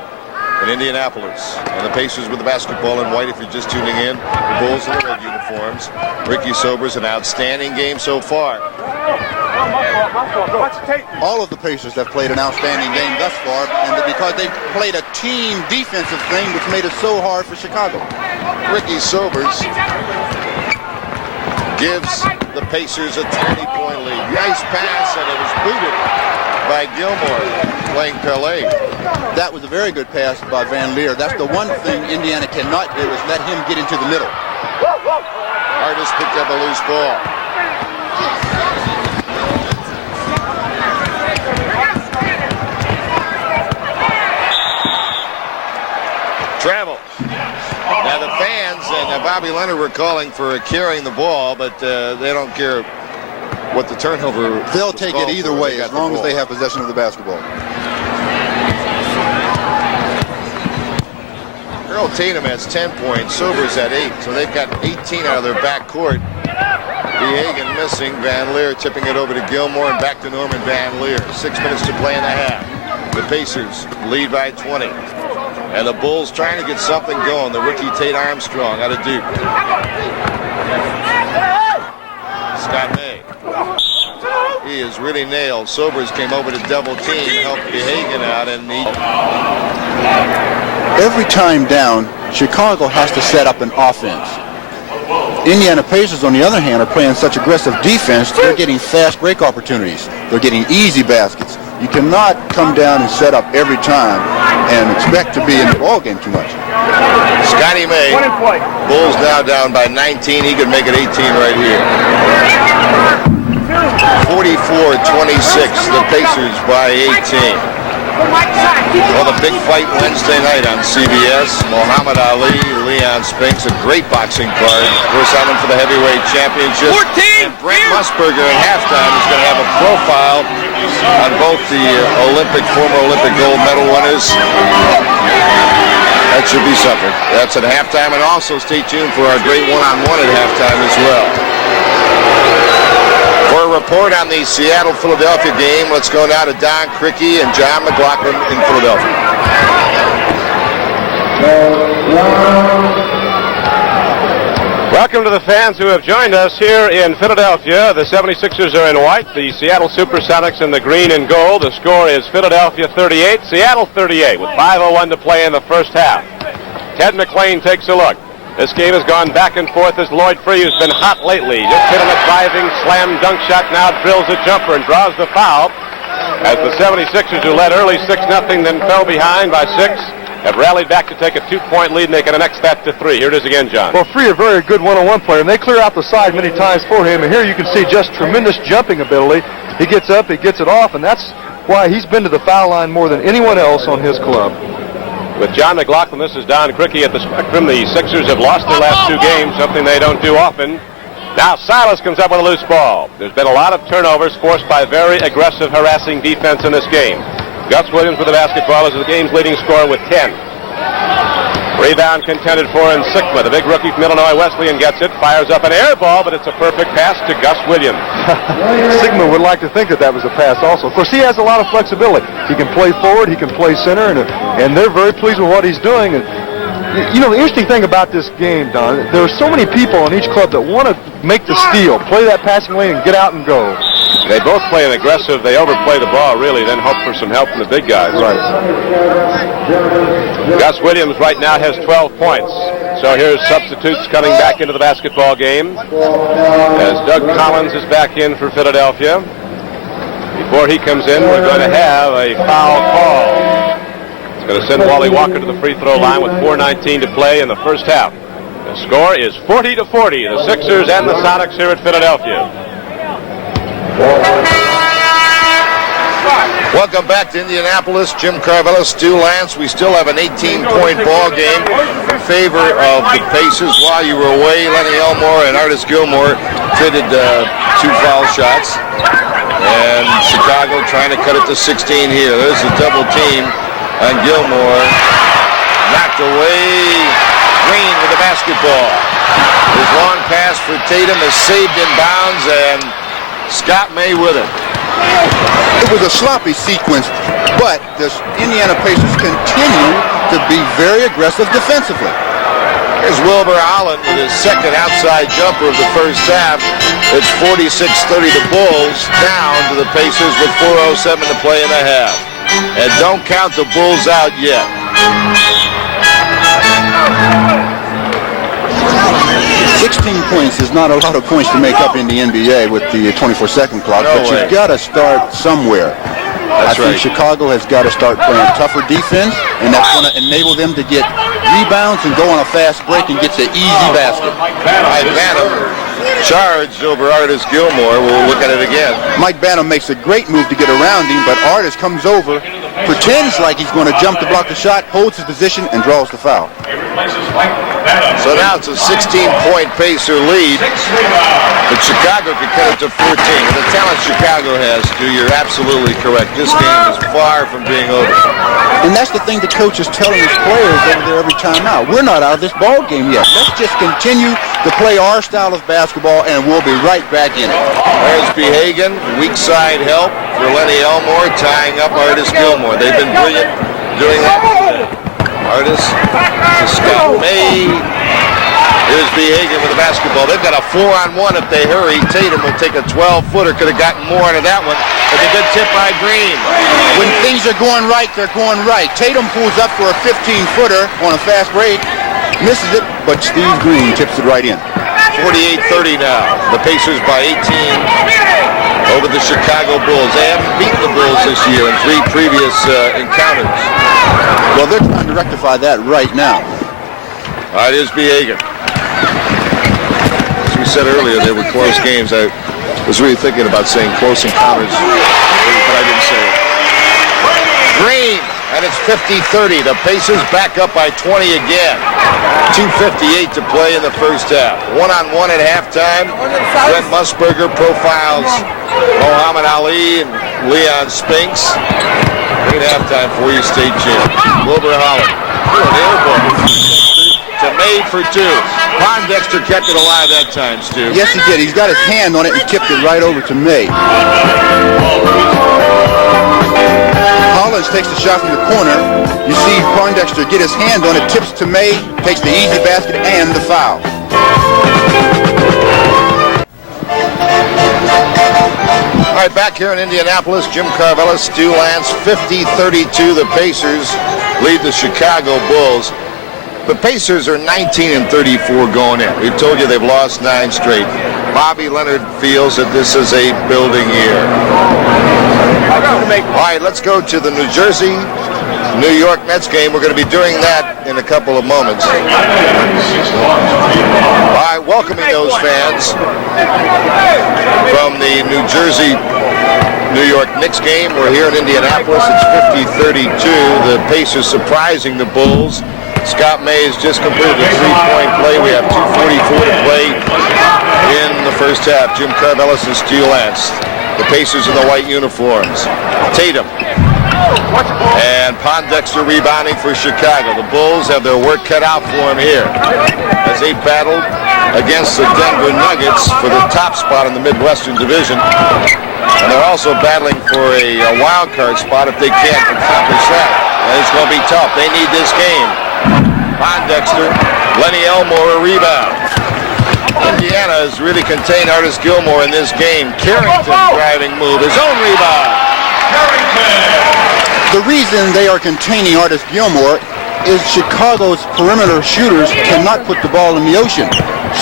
in Indianapolis. And the Pacers with the basketball in white if you're just tuning in. The Bulls in the red uniforms. Ricky Sobers, an outstanding game so far. All of the Pacers have played an outstanding game thus far, and because they've played a team defensive thing which made it so hard for Chicago. Ricky Sobers gives the Pacers a 20-point lead. Nice pass, and it was booted by Gilmore playing Pelé. That was a very good pass by Van Lier. That's the one thing Indiana cannot do is let him get into the middle. Artis picked up a loose ball. Travel. Now the fans and Bobby Leonard were calling for carrying the ball, but they don't care what the turnover. They'll take it either way as long as they have possession of the basketball. Earl Tatum has 10 points, Sobers at 8, so they've got 18 out of their backcourt. Behagen missing, Van Lier tipping it over to Gilmore and back to Norman Van Lier. 6 minutes to play in the half. The Pacers lead by 20. And the Bulls trying to get something going. The rookie Tate Armstrong out of Duke. Scott May. He is really nailed. Sobers came over to double team, helped Behagen out, and every time down, Chicago has to set up an offense. Indiana Pacers, on the other hand, are playing such aggressive defense, they're getting fast break opportunities. They're getting easy baskets. You cannot come down and set up every time and expect to be in the ball game too much. Scotty May, Bulls now down by 19. He could make it 18 right here. 44-26, the Pacers by 18. Well, the big fight Wednesday night on CBS. Muhammad Ali, Leon Spinks, a great boxing card. Of course, on him for the heavyweight championship. 14! And Brent Musburger at halftime is going to have a profile on both the former Olympic gold medal winners. That should be something. That's at halftime, and also stay tuned for our great one-on-one at halftime as well. For a report on the Seattle-Philadelphia game, let's go now to Don Criqui and John McLaughlin in Philadelphia. Welcome to the fans who have joined us here in Philadelphia. The 76ers are in white, the Seattle Supersonics in the green and gold. The score is Philadelphia 38, Seattle 38, with 5:01 to play in the first half. Ted McClain takes a look. This game has gone back and forth as Lloyd Free, who's been hot lately. Just hit on a driving slam dunk shot, now drills a jumper and draws the foul. As the 76ers, who led early 6-0, then fell behind by 6, have rallied back to take a 2-point lead, and they can annex that to 3. Here it is again, John. Well, Free, a very good one-on-one player, and they clear out the side many times for him. And here you can see just tremendous jumping ability. He gets up, he gets it off, and that's why he's been to the foul line more than anyone else on his club. With John McLaughlin, this is Don Criqui at the Spectrum. The Sixers have lost their last 2 games, something they don't do often. Now Silas comes up with a loose ball. There's been a lot of turnovers forced by very aggressive, harassing defense in this game. Gus Williams with the basketball is the game's leading scorer with 10. Rebound contended for in Sikma. The big rookie from Illinois Wesleyan gets it, fires up an air ball, but it's a perfect pass to Gus Williams. Sigma would like to think that that was a pass also. Of course, he has a lot of flexibility. He can play forward, he can play center, and they're very pleased with what he's doing. And you know, the interesting thing about this game, Don, there are so many people on each club that want to make the steal, play that passing lane, and get out and go. They both play an aggressive, they overplay the ball really, then hope for some help from the big guys. Right. Gus Williams right now has 12 points. So here's substitutes coming back into the basketball game as Doug Collins is back in for Philadelphia. Before he comes in, we're going to have a foul call. It's going to send Wally Walker to the free throw line with 4:19 to play in the first half. The score is 40-40, the Sixers and the Sonics here at Philadelphia. Welcome back to Indianapolis. Jim Carvella, Stu Lance. We still have an 18-point ball game in favor of the Pacers. While you were away, Lenny Elmore and Artis Gilmore traded 2 foul shots. And Chicago trying to cut it to 16 here. There's a double team on Gilmore. Knocked away. Green with the basketball. His long pass for Tatum is saved in bounds, and Scott May with it. It was a sloppy sequence, but the Indiana Pacers continue to be very aggressive defensively. Here's Wilbur Holland with his second outside jumper of the first half. It's 46-30 the Bulls, down to the Pacers with 4:07 to play in the half. And don't count the Bulls out yet. 16 points is not a lot of points to make up in the NBA with the 24-second clock, No but way. you've got to start somewhere. I think Chicago has got to start playing tougher defense, and that's going to enable them to get rebounds and go on a fast break and get the easy basket. Bantom charged over Artis Gilmore. We'll look at it again. Mike Bantom makes a great move to get around him, but Artis comes over, pretends like he's going to jump to block the shot, holds his position, and draws the foul. So now it's a 16-point Pacer lead, but Chicago could cut it to 14. With the talent Chicago has, Stu, you're absolutely correct. This game is far from being over. And that's the thing the coach is telling his players over there every time out. We're not out of this ball game yet. Let's just continue to play our style of basketball, and we'll be right back in it. There's Behagen, weak side help for Lenny Elmore, tying up Artis Gilmore. They've been brilliant doing that. Artis to Scott May. Here's Behagen with the basketball. They've got a 4-on-1 if they hurry. Tatum will take a 12-footer. Could have gotten more out of that one. But a good tip by Green. When things are going right, they're going right. Tatum pulls up for a 15-footer on a fast break, misses it, but Steve Green tips it right in. 48-30 now. The Pacers by 18 over the Chicago Bulls. They haven't beaten the Bulls this year in 3 previous encounters. Well, they're trying to rectify that right now. All right, here's Behagen. As we said earlier, they were close games. I was really thinking about saying close encounters, but I didn't say it. Green, and it's 50-30. The Pacers back up by 20 again. 2:58 to play in the first half. 1-on-1 at halftime. Brent Musburger profiles Muhammad Ali and Leon Spinks. Great halftime for you, state champ. Wilbur Holland. An air ball to May for 2. Pondexter kept it alive that time, Stu. Yes, he did. He's got his hand on it and tipped it right over to May. Holland takes the shot from the corner. You see Pondexter get his hand on it, tips to May, takes the easy basket and the foul. All right, back here in Indianapolis, Jim Carvella, Stu Lance, 50-32. The Pacers lead the Chicago Bulls. The Pacers are 19-34 going in. We've told you they've lost 9 straight. Bobby Leonard feels that this is a building year. All right, let's go to the New Jersey, New York Nets game. We're going to be doing that in a couple of moments. All right, welcoming those fans from the New Jersey, New York Knicks game. We're here in Indianapolis. It's 50-32. The Pacers surprising the Bulls. Scott May has just completed a 3-point play. We have 2:44 to play in the first half. Jim Carvella and Stu Lance. The Pacers in the white uniforms. Tatum and Pondexter rebounding for Chicago. The Bulls have their work cut out for them here as they battled against the Denver Nuggets for the top spot in the Midwestern Division. And they're also battling for a wild card spot if they can't accomplish that. And it's going to be tough. They need this game. Pondexter, Lenny Elmore a rebound. Indiana has really contained Artis Gilmore in this game. Carrington driving move, his own rebound. The reason they are containing Artis Gilmore is Chicago's perimeter shooters cannot put the ball in the ocean.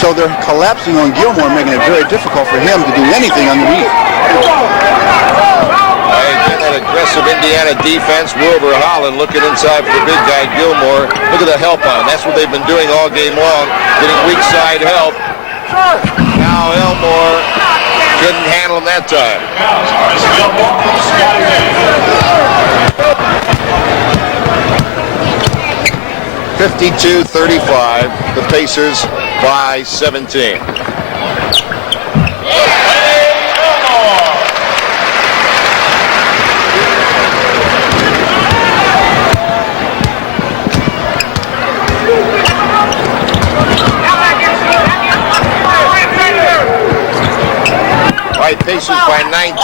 So they're collapsing on Gilmore, making it very difficult for him to do anything underneath. Again, that aggressive Indiana defense. Wilbur, Holland looking inside for the big guy, Gilmore. Look at the help on him. That's what they've been doing all game long, getting weak side help. Now Elmore couldn't handle him that time. 52-35, the Pacers by 17. All right, Pacers by 19.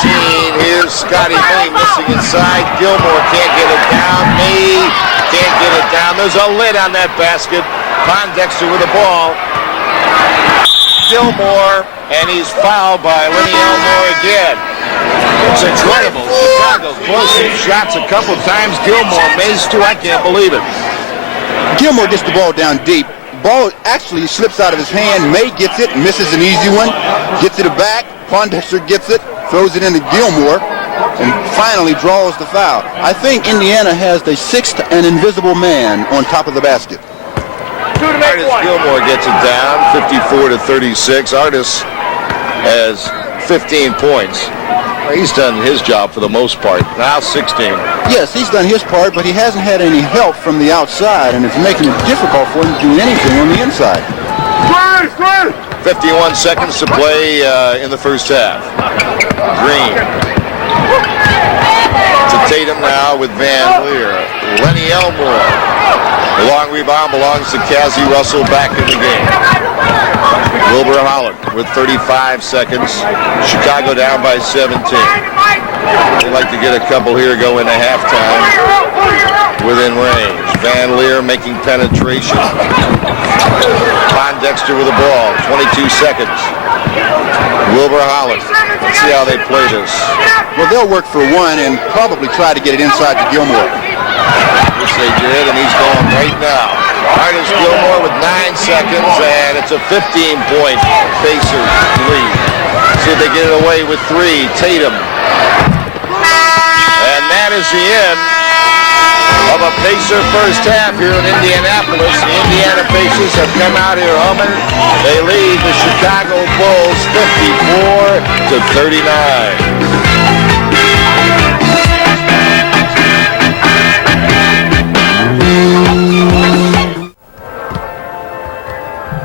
Here's Scotty May missing inside. Gilmore can't get it down. May can't get it down. There's a lid on that basket. Pondexter with the ball. Gilmore, and he's fouled by Lenny Elmore again. It's incredible. Chicago closing shots a couple times. Gilmore missed too. I can't believe it. Gilmore gets the ball down deep. Ball actually slips out of his hand. May gets it, misses an easy one, gets it back. Pondexter gets it, throws it into Gilmore, and finally draws the foul. I think Indiana has the sixth and invisible man on top of the basket. Artis Gilmore gets it down, 54-36. Artis has 15 points. He's done his job for the most part. Now 16. Yes, he's done his part, but he hasn't had any help from the outside, and it's making it difficult for him to do anything on the inside. 51 seconds to play in the first half. Green. To Tatum now with Van Lier. Lenny Elmore. The long rebound belongs to Cazzie. Russell back in the game. Wilbur Holland with 35 seconds. Chicago down by 17. They'd like to get a couple here, go into halftime within range. Van Lier making penetration. Pondexter with the ball, 22 seconds. Wilbur Holland. Let's see how they play this. Well, they'll work for one and probably try to get it inside to Gilmore. Which they did, and he's going right now. Artis Gilmore with 9 seconds, and it's a 15-point Pacers lead. See if they get it away with 3. Tatum. And that is the end of a Pacer first half here in Indianapolis. The Indiana Pacers have come out here humming. They lead the Chicago Bulls 54-39.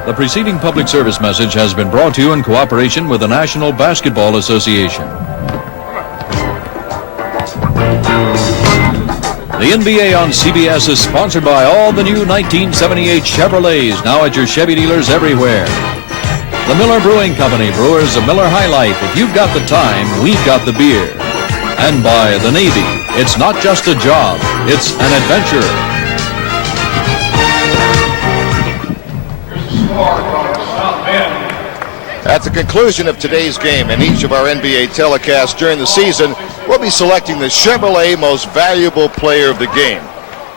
The preceding public service message has been brought to you in cooperation with the National Basketball Association. The NBA on CBS is sponsored by all the new 1978 Chevrolets, now at your Chevy dealers everywhere. The Miller Brewing Company, brewers of Miller High Life. If you've got the time, we've got the beer. And by the Navy, it's not just a job, it's an adventure. At the conclusion of today's game and each of our NBA telecasts during the season, we'll be selecting the Chevrolet Most Valuable Player of the Game.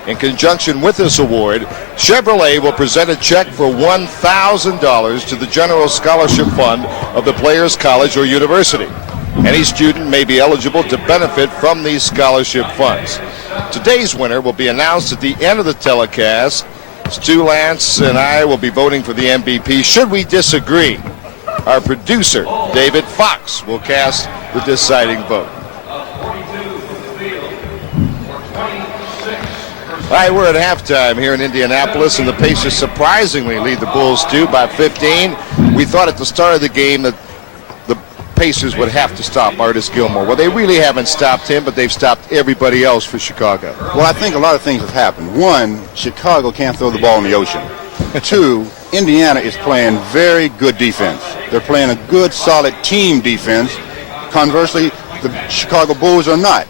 In conjunction with this award, Chevrolet will present a check for $1,000 to the General Scholarship Fund of the player's college or university. Any student may be eligible to benefit from these scholarship funds. Today's winner will be announced at the end of the telecast. Stu Lance and I will be voting for the MVP. Should we disagree, our producer, David Fox, will cast the deciding vote. All right, we're at halftime here in Indianapolis, and the Pacers surprisingly lead the Bulls 2 by 15. We thought at the start of the game that the Pacers would have to stop Artis Gilmore. Well, they really haven't stopped him, but they've stopped everybody else for Chicago. Well, I think a lot of things have happened. One, Chicago can't throw the ball in the ocean. 2, Indiana is playing very good defense. They're playing a good, solid team defense. Conversely, the Chicago Bulls are not.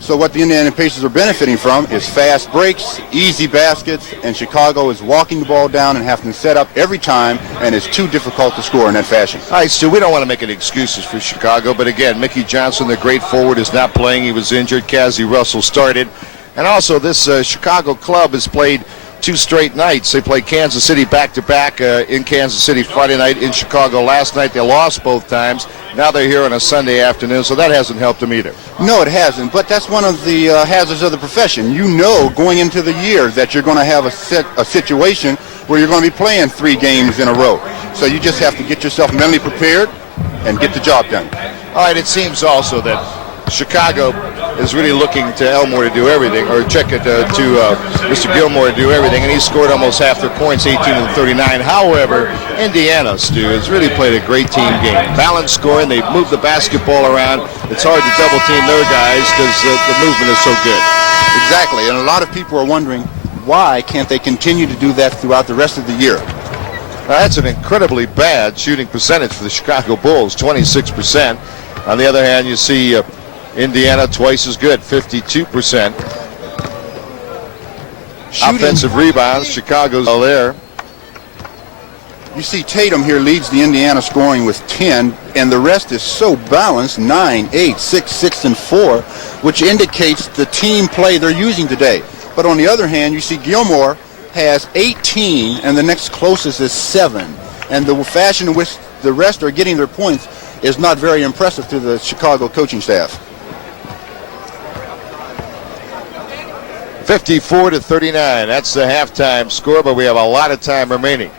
So what the Indiana Pacers are benefiting from is fast breaks, easy baskets, and Chicago is walking the ball down and having to set up every time, and it's too difficult to score in that fashion. All right, Stu, we don't want to make any excuses for Chicago, but again, Mickey Johnson, the great forward, is not playing. He was injured. Cazzie Russell started. And also, this Chicago club has played 2 straight nights. They played Kansas City back-to-back in Kansas City Friday night, in Chicago last night. They lost both times. Now they're here on a Sunday afternoon, so that hasn't helped them either. No, it hasn't, but that's one of the hazards of the profession. You know going into the year that you're going to have a situation where you're going to be playing 3 games in a row. So you just have to get yourself mentally prepared and get the job done. All right, it seems also that Chicago is really looking to Elmore to do everything, or check it to Mr. Gilmore to do everything, and he scored almost half their points, 18-39. However, Indiana, Stu, has really played a great team game. Balanced scoring, they've moved the basketball around. It's hard to double team their guys because the movement is so good. Exactly, and a lot of people are wondering why can't they continue to do that throughout the rest of the year. Now, that's an incredibly bad shooting percentage for the Chicago Bulls, 26%. On the other hand, you see Indiana twice as good, 52%. Offensive rebounds, Chicago's all there. You see Tatum here leads the Indiana scoring with 10, and the rest is so balanced, 9, 8, 6, 6, and 4, which indicates the team play they're using today. But on the other hand, you see Gilmore has 18, and the next closest is 7. And the fashion in which the rest are getting their points is not very impressive to the Chicago coaching staff. 54-39, that's the halftime score, but we have a lot of time remaining.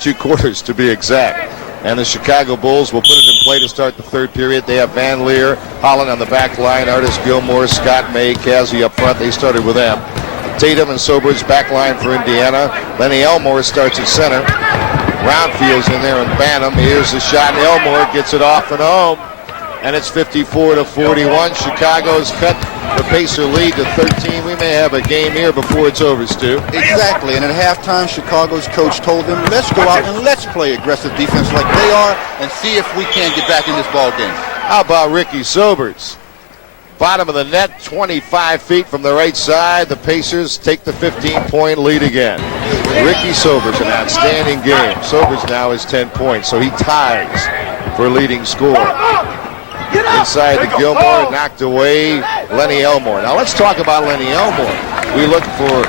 2 quarters to be exact. And the Chicago Bulls will put it in play to start the 3rd period. They have Van Lier, Holland on the back line, Artis, Gilmore, Scott May, Cazzie up front. They started with them. Tatum and Sobers back line for Indiana. Lenny Elmore starts at center. Roundfield's in there and Bantom. Here's the shot, and Elmore gets it off and home. And it's 54-41. Chicago's cut the Pacer lead to 13. We may have a game here before it's over, Stu. Exactly, and at halftime, Chicago's coach told them, let's go out and let's play aggressive defense like they are and see if we can get back in this ball game. How about Ricky Sobers? Bottom of the net, 25 feet from the right side. The Pacers take the 15-point lead again. Ricky Sobers, an outstanding game. Sobers now has 10 points, so he ties for leading scorer. Inside to Gilmore, knocked away Lenny Elmore. Now let's talk about Lenny Elmore. We look for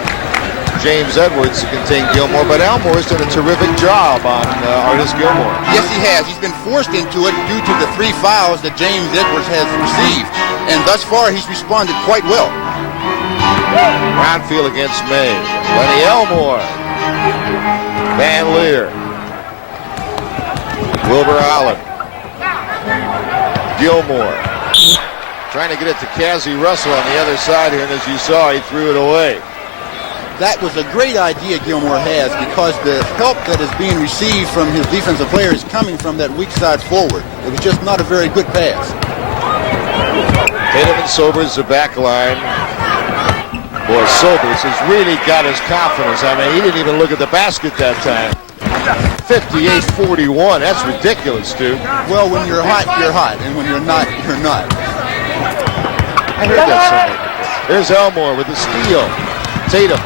James Edwards to contain Gilmore, but Elmore has done a terrific job on Artis Gilmore. Yes, he has. He's been forced into it due to the 3 fouls that James Edwards has received. And thus far, he's responded quite well. Roundfield against May. Lenny Elmore. Van Lier. Wilbur Holland. Gilmore. Trying to get it to Cazzie Russell on the other side here, and as you saw, he threw it away. That was a great idea Gilmore has, because the help that is being received from his defensive player is coming from that weak side forward. It was just not a very good pass. Tatum and Sobers, the back line. Boy, Sobers has really got his confidence. I mean, he didn't even look at the basket that time. 58-41, that's ridiculous, dude. Well, when you're hot, and when you're not, you're not. I heard that somewhere. There's Elmore with the steal. Tatum.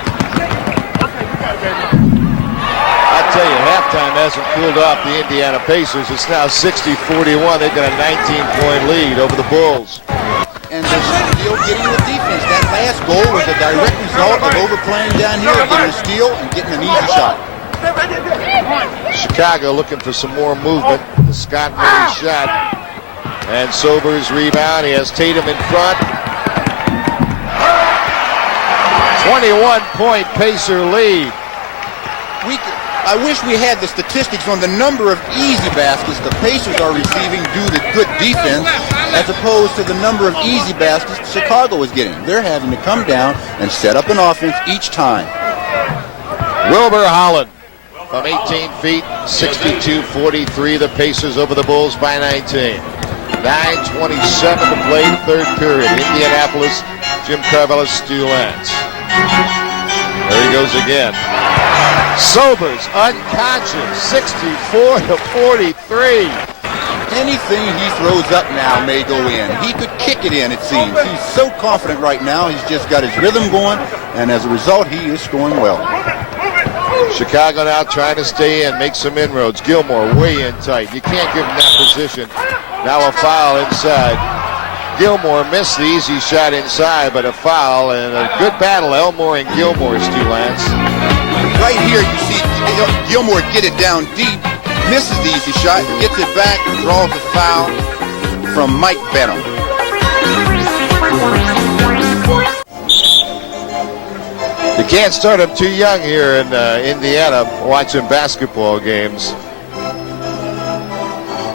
I tell you, halftime hasn't cooled off the Indiana Pacers. It's now 60-41. They've got a 19-point lead over the Bulls. And they're still getting the defense. That last goal was a direct result of overplaying down here, getting a steal and getting an easy shot. Chicago looking for some more movement. The Scott May shot. And Sobers rebound. He has Tatum in front. 21-point Pacer lead. I wish we had the statistics on the number of easy baskets the Pacers are receiving due to good defense, as opposed to the number of easy baskets Chicago is getting. They're having to come down and set up an offense each time. Wilbur Holland from 18 feet, 62-43. The Pacers over the Bulls by 19. 9:27 to play, 3rd period. Indianapolis, Jim Carvelis, Stu Lantz. There he goes again. Sobers unconscious, 64-43. Anything he throws up now may go in. He could kick it in, it seems. He's so confident right now. He's just got his rhythm going, and as a result, he is scoring well. Chicago now trying to stay in, make some inroads. Gilmore way in tight. You can't give him that position. Now a foul inside. Gilmore missed the easy shot inside, but a foul and a good battle. Elmore and Gilmore, Stu Lance. Right here, you see Gilmore get it down deep, misses the easy shot, gets it back, draws the foul from Mike Bantom. You can't start them too young here in Indiana watching basketball games.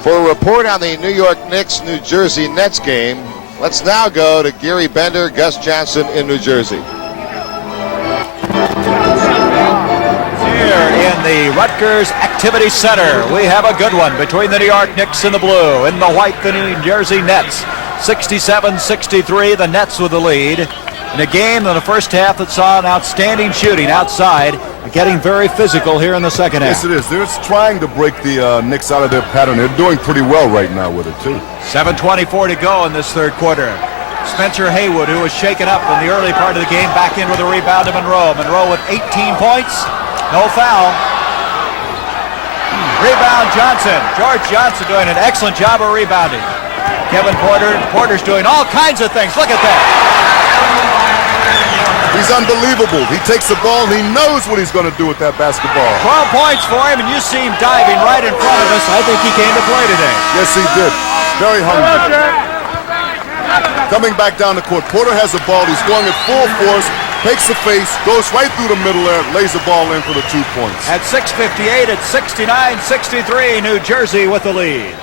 For a report on the New York Knicks-New Jersey Nets game, let's now go to Gary Bender, Gus Johnson in New Jersey. Here in the Rutgers Activity Center, we have a good one between the New York Knicks in the blue, in the white, the New Jersey Nets. 67-63, the Nets with the lead. In a game in the first half that saw an outstanding shooting outside, getting very physical here in the second half. Yes, it is. They're trying to break the Knicks out of their pattern. They're doing pretty well right now with it, too. 7:24 to go in this third quarter. Spencer Haywood, who was shaken up in the early part of the game, back in with a rebound to Monroe. Monroe with 18 points, no foul. Rebound Johnson. George Johnson doing an excellent job of rebounding. Kevin Porter's doing all kinds of things. Look at that. He's unbelievable. He takes the ball and he knows what he's going to do with that basketball. 12 points for him, and you see him diving right in front of us. I think he came to play today. Yes, he did. Very hungry. Coming back down the court, Porter has the ball. He's going at full force, takes the face, goes right through the middle there, lays the ball in for the 2 points. At 6:58, it's 69-63, New Jersey with the lead.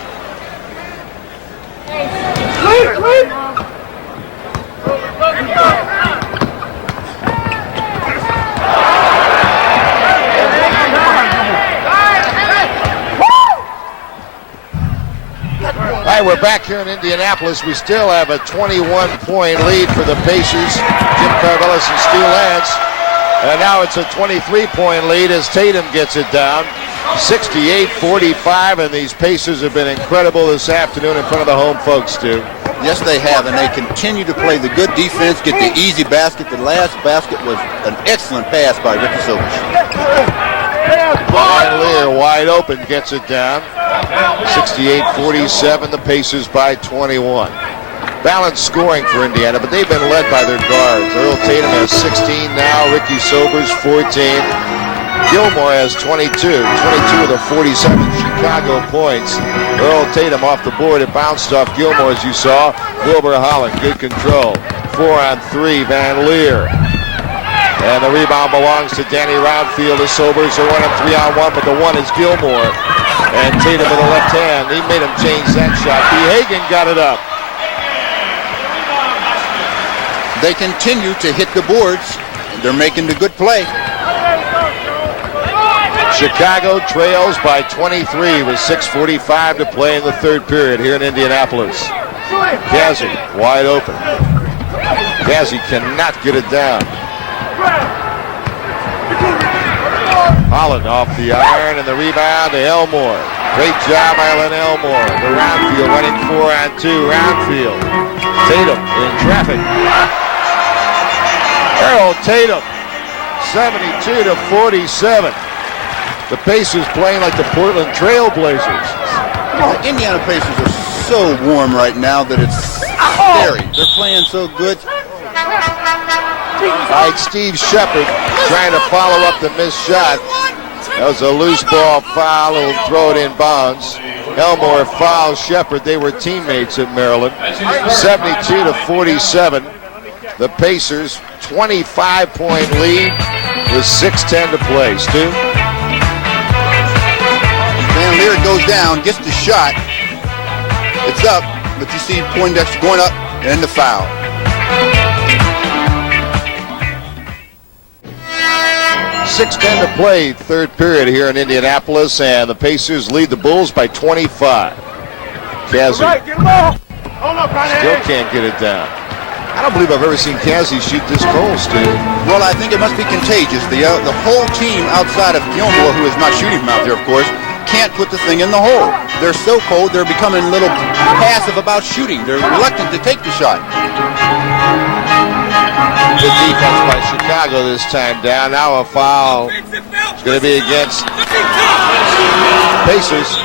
All right, we're back here in Indianapolis. We still have a 21-point lead for the Pacers. Jim Carvelis and Stu Lance. And now it's a 23-point lead as Tatum gets it down. 68-45, and these Pacers have been incredible this afternoon in front of the home folks, Stu. Yes, they have, and they continue to play the good defense, get the easy basket. The last basket was an excellent pass by Ricky Sobers. Lier wide open, gets it down. 68-47, the Pacers by 21. Balanced scoring for Indiana, but they've been led by their guards. Earl Tatum has 16 now, Ricky Sobers 14. Gilmore has 22 of the 47 Chicago points. Earl Tatum off the board. It bounced off Gilmore, as you saw. Wilbur, Holland, good control. 4-on-3, Van Lier. And the rebound belongs to Danny Roundfield. The Sobers are 1-on-3-on-1, but the one is Gilmore. And Tatum with the left hand. He made him change that shot. Behagen got it up. They continue to hit the boards. They're making the good play. Chicago trails by 23 with 6:45 to play in the third period here in Indianapolis. Cazzie wide open. Cazzie cannot get it down. Holland off the iron and the rebound to Elmore. Great job by Elmore. The Roundfield running 4-on-2. Roundfield. Tatum in traffic. Earl Tatum, 72-47. The Pacers playing like the Portland Trail Blazers. The Indiana Pacers are so warm right now that it's scary. They're playing so good. All right, Steve Shepard trying to follow up the missed shot. That was a loose ball foul. He'll throw it in bounds. Elmore fouls Shepard. They were teammates at Maryland. 72-47. The Pacers, 25-point lead with 6:10 to play. Stu? Van Lier goes down, gets the shot. It's up, but you see Poindexter going up and the foul. .6:10 to play, third period here in Indianapolis, and the Pacers lead the Bulls by 25. Cazzie still can't get it down. I don't believe I've ever seen Cazzie shoot this close, Stu. Well, I think it must be contagious. The whole team outside of Gilmore, who is not shooting from out there, of course, can't put the thing in the hole. They're so cold, they're becoming a little passive about shooting. They're reluctant to take the shot. Good defense by Chicago this time down. Now a foul. It's going to be against Pacers.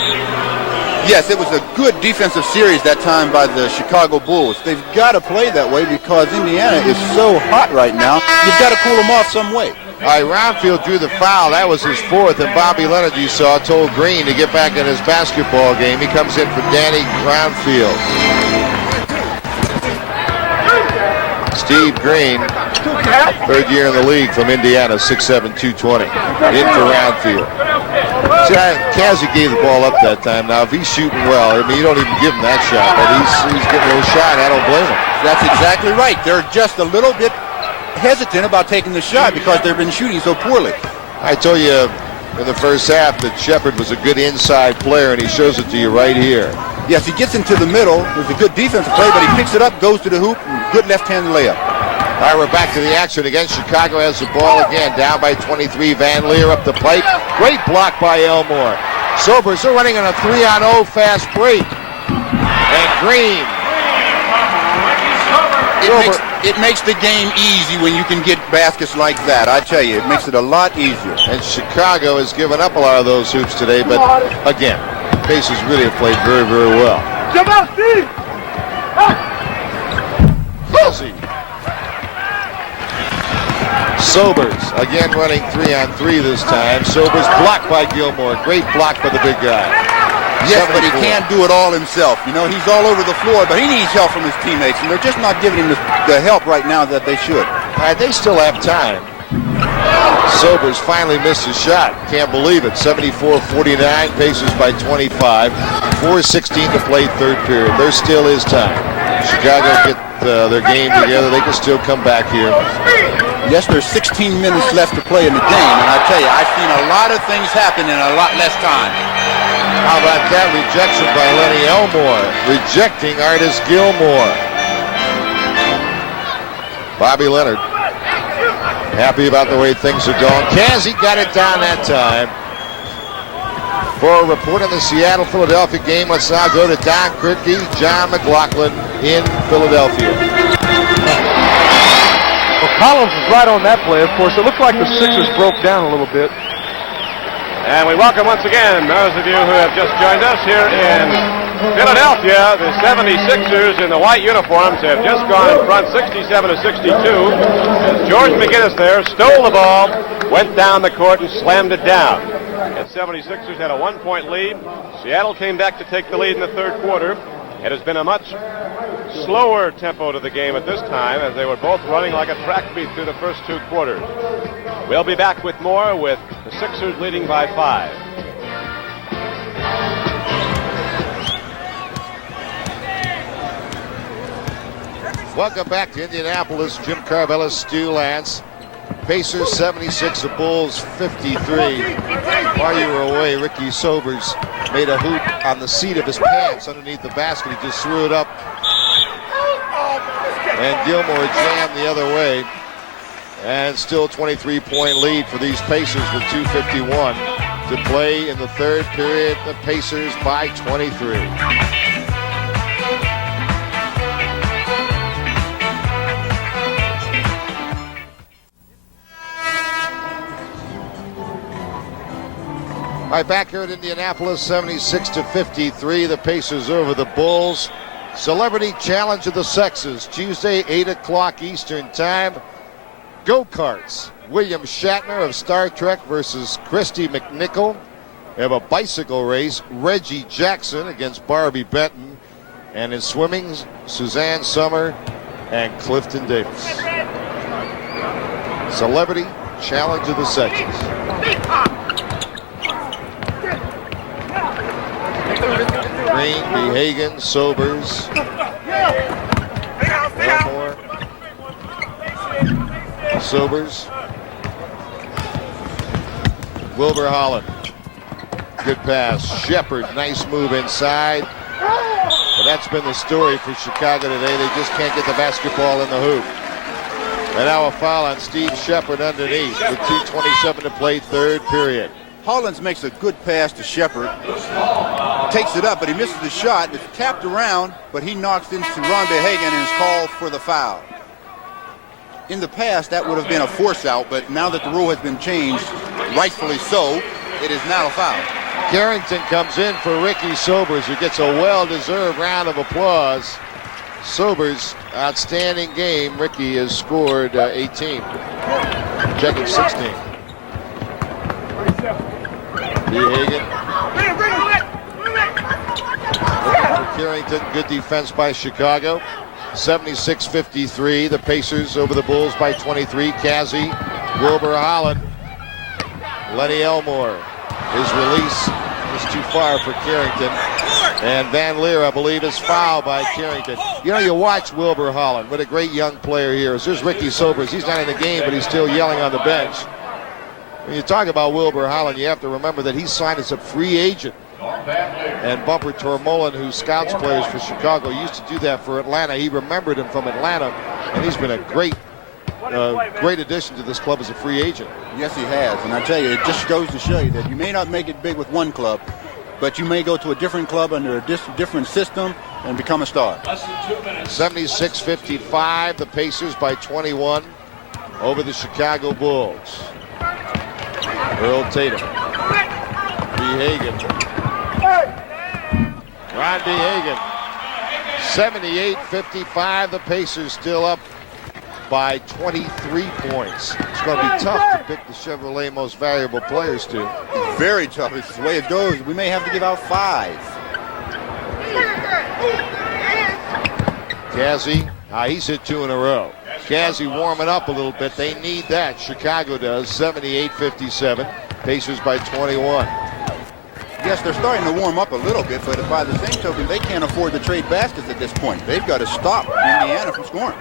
Yes, it was a good defensive series that time by the Chicago Bulls. They've got to play that way because Indiana is so hot right now. You've got to cool them off some way. All right, Roundfield drew the foul. That was his fourth, and Bobby Leonard, you saw, told Green to get back in his basketball game. He comes in for Danny Roundfield. Steve Green, third year in the league from Indiana, 6'7", 220. In for Roundfield. Cazzie gave the ball up that time. Now, if he's shooting well, I mean, you don't even give him that shot, but he's getting a little shot. I don't blame him. That's exactly right. They're just a little bit hesitant about taking the shot because they've been shooting so poorly. I told you in the first half that Shepard was a good inside player, and he shows it to you right here. Yes, he gets into the middle. There's a good defensive play, but he picks it up, goes to the hoop, and good left-handed layup. All right, we're back to the action again. Chicago has the ball again, down by 23. Van Lier up the pipe. Great block by Elmore. Sobers, they're running on a 3-on-0 fast break. And Green. It makes the game easy when you can get baskets like that. I tell you, it makes it a lot easier. And Chicago has given up a lot of those hoops today, but again, Pacers really have played very, very well. Jump out, Steve! Cazzie. Sobers, again running 3-on-3 this time. Sobers blocked by Gilmore. Great block by the big guy. Yes, but he can't do it all himself. You know, he's all over the floor, but he needs help from his teammates, and they're just not giving him the help right now that they should. All right, they still have time. Sobers finally missed his shot. Can't believe it. 74-49, Pacers by 25. 4:16 to play third period. There still is time. Chicago get their game together. They can still come back here. Yes, there's 16 minutes left to play in the game, and I tell you, I've seen a lot of things happen in a lot less time. How about that rejection by Lenny Elmore? Rejecting Artis Gilmore. Bobby Leonard happy about the way things are going. Cazzie got it down that time. For a report on the Seattle-Philadelphia game, let's now go to Don Kirky, John McLaughlin in Philadelphia. Well, Collins was right on that play, of course. It looked like the Sixers broke down a little bit. And we welcome once again those of you who have just joined us here in Philadelphia. The 76ers in the white uniforms have just gone in front 67-62. As George McGinnis there stole the ball, went down the court and slammed it down. The 76ers had a 1-point lead. Seattle came back to take the lead in the third quarter. It has been a much slower tempo to the game at this time as they were both running like a track meet through the first two quarters. We'll be back with more with the Sixers leading by 5. Welcome back to Indianapolis. Jim Carvellis, Stu Lance. Pacers 76, the Bulls 53. While you were away, Ricky Sobers made a hoop on the seat of his pants underneath the basket. He just threw it up. And Gilmore jammed the other way. And still 23-point lead for these Pacers with 2:51 to play in the third period. The Pacers by 23. All right, back here at Indianapolis, 76-53. The Pacers over the Bulls. Celebrity Challenge of the Sexes, Tuesday, 8 o'clock Eastern Time. Go-karts. William Shatner of Star Trek versus Christy McNichol. We have a bicycle race. Reggie Jackson against Barbie Benton. And in swimming, Suzanne Summer and Clifton Davis. Celebrity Challenge of the Sexes. Green, Behagen, Sobers, Elmore, Sobers, Wilbur, Holland. Good pass. Shepard, nice move inside. But that's been the story for Chicago today. They just can't get the basketball in the hoop. And now a foul on Steve Shepard underneath with 2:27 to play third period. Holland makes a good pass to Shepard. Takes it up, but he misses the shot. It's tapped around, but he knocks into Ron Behagen and is called for the foul. In the past, that would have been a force out, but now that the rule has been changed, rightfully so, it is now a foul. Carrington comes in for Ricky Sobers, who gets a well-deserved round of applause. Sobers, outstanding game. Ricky has scored 18. Checking 16. Behagen. For Carrington, good defense by Chicago. 76-53. The Pacers over the Bulls by 23. Cazzie, Wilbur, Holland. Lenny Elmore. His release is too far for Carrington. And Van Lier, I believe, is fouled by Carrington. You know, you watch Wilbur Holland. What a great young player here is. There's Ricky Sobers. He's not in the game, but he's still yelling on the bench. When you talk about Wilbur Holland, you have to remember that he signed as a free agent. And Bumper Tormolin, who scouts players for Chicago, used to do that for Atlanta. He remembered him from Atlanta, and he's been a great addition to this club as a free agent. Yes, he has. And I tell you, it just goes to show you that you may not make it big with one club, but you may go to a different club under a different system and become a star. 76-55, the Pacers by 21 over the Chicago Bulls. Earl Tatum. Behagen. Ron Behagen. 78-55, the Pacers still up by 23 points. It's going to be tough to pick the Chevrolet most valuable players to. Very tough. It's the way it goes. We may have to give out 5. Cazzie, he's hit 2 in a row. Cazzie warming up a little bit. They need that. Chicago does. 78-57. Pacers by 21. Yes, they're starting to warm up a little bit, but by the same token, they can't afford to trade baskets at this point. They've got to stop Indiana from scoring.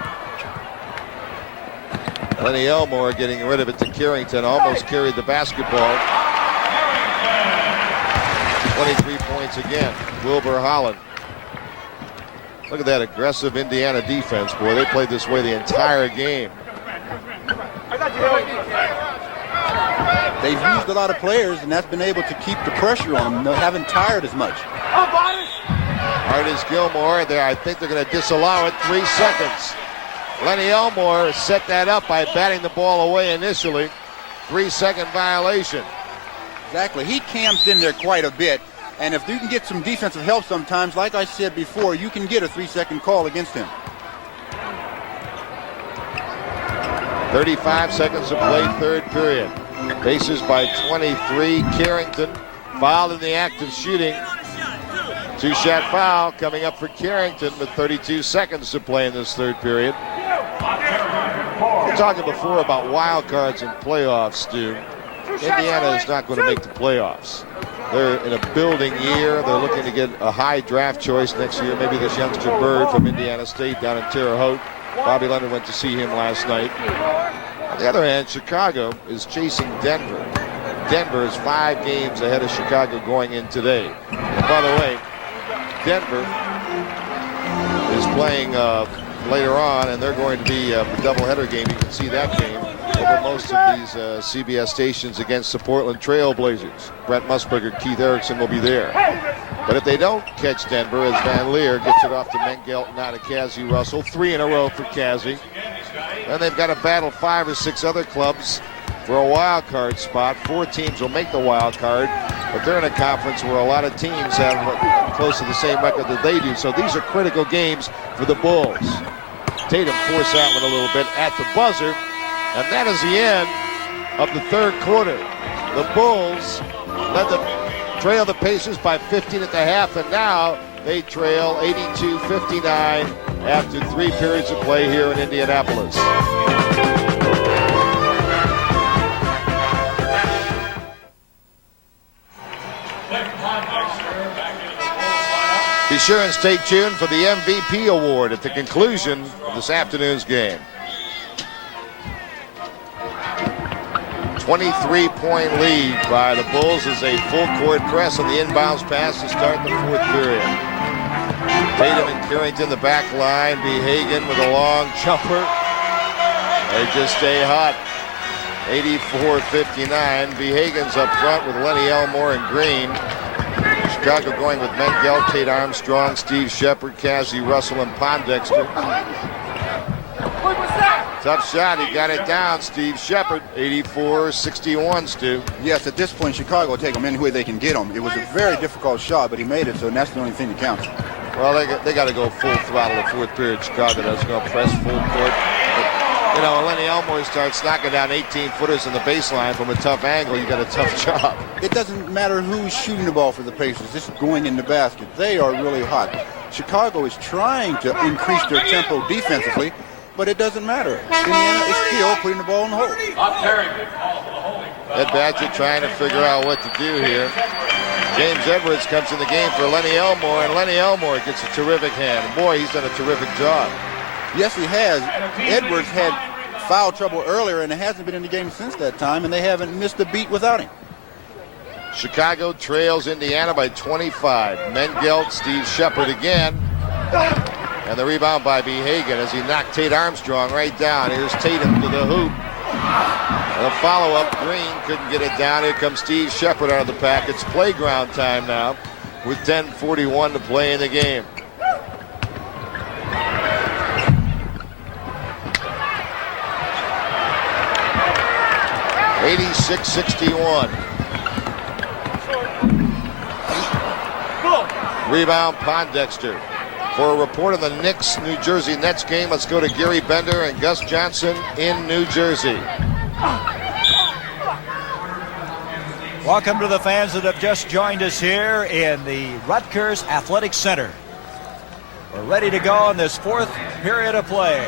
Lenny Elmore getting rid of it to Carrington. Almost carried the basketball. 23 points again. Wilbur Holland. Look at that aggressive Indiana defense, boy. They played this way the entire game. They've used a lot of players, and that's been able to keep the pressure on them. They haven't tired as much. Artis, Gilmore. There, I think they're going to disallow it. 3 seconds. Lenny Elmore set that up by batting the ball away initially. 3-second violation. Exactly. He camps in there quite a bit. And if you can get some defensive help sometimes, like I said before, you can get a 3-second call against him. 35 seconds to play, third period. Pacers by 23. Carrington fouled in the act of shooting. 2-shot foul coming up for Carrington with 32 seconds to play in this third period. We were talking before about wild cards and playoffs, Stu. Indiana is not going to make the playoffs. They're in a building year. They're looking to get a high draft choice next year. Maybe this youngster Bird from Indiana State down in Terre Haute. Bobby Leonard went to see him last night. On the other hand, Chicago is chasing Denver. Denver is 5 games ahead of Chicago going in today. And by the way, Denver is playing later on, and they're going to be a doubleheader game. You can see that game over most of these CBS stations against the Portland Trail Blazers. Brent Musburger, Keith Erickson will be there. But if they don't catch Denver, as Van Lier gets it off to Mengelt and out of Cazzie Russell, 3 in a row for Cazzie. Then they've got to battle 5 or 6 other clubs for a wild card spot. 4 teams will make the wild card, but they're in a conference where a lot of teams have close to the same record that they do. So these are critical games for the Bulls. Tatum forced that one a little bit at the buzzer, and that is the end of the third quarter. The Bulls trail the Pacers by 15 at the half, and now they trail 82-59 after 3 periods of play here in Indianapolis. Be sure and stay tuned for the MVP award at the conclusion of this afternoon's game. 23-point lead by the Bulls as a full-court press on the inbounds pass to start the 4th period. Tatum and Carrington, the back line. Behagen with a long jumper. They just stay hot. 84-59. Behagen's up front with Lenny Elmore and Green. Chicago going with Mengelt, Tate Armstrong, Steve Shepard, Cazzie, Russell, and Pondexter. Tough shot. He got it down. Steve Shepard, 84-61, Stu. Yes, at this point, Chicago will take them any way they can get them. It was a very difficult shot, but he made it, so that's the only thing that counts. Well, they got to go full throttle the fourth period. Chicago doesn't go press full court. But, you know, when Lenny Elmore starts knocking down 18-footers in the baseline from a tough angle, you got a tough job. It doesn't matter who's shooting the ball for the Pacers. This is going in the basket. They are really hot. Chicago is trying to increase their tempo defensively, but it doesn't matter. Indiana is still putting the ball in the hole. Ed Badger trying to figure out what to do here. James Edwards comes in the game for Lenny Elmore, and Lenny Elmore gets a terrific hand. Boy, he's done a terrific job. Yes, he has. Edwards had foul trouble earlier, and it hasn't been in the game since that time, and they haven't missed a beat without him. Chicago trails Indiana by 25. Mengelt, Steve Shepard again. And the rebound by Behagen as he knocked Tate Armstrong right down. Here's Tatum to the hoop. And a follow-up. Green couldn't get it down. Here comes Steve Shepard out of the pack. It's playground time now with 10:41 to play in the game. (86-61). Rebound Pondexter. For a report on the Knicks New Jersey Nets game, let's go to Gary Bender and Gus Johnson in New Jersey. Welcome to the fans that have just joined us here in the Rutgers Athletic Center. We're ready to go in this fourth period of play.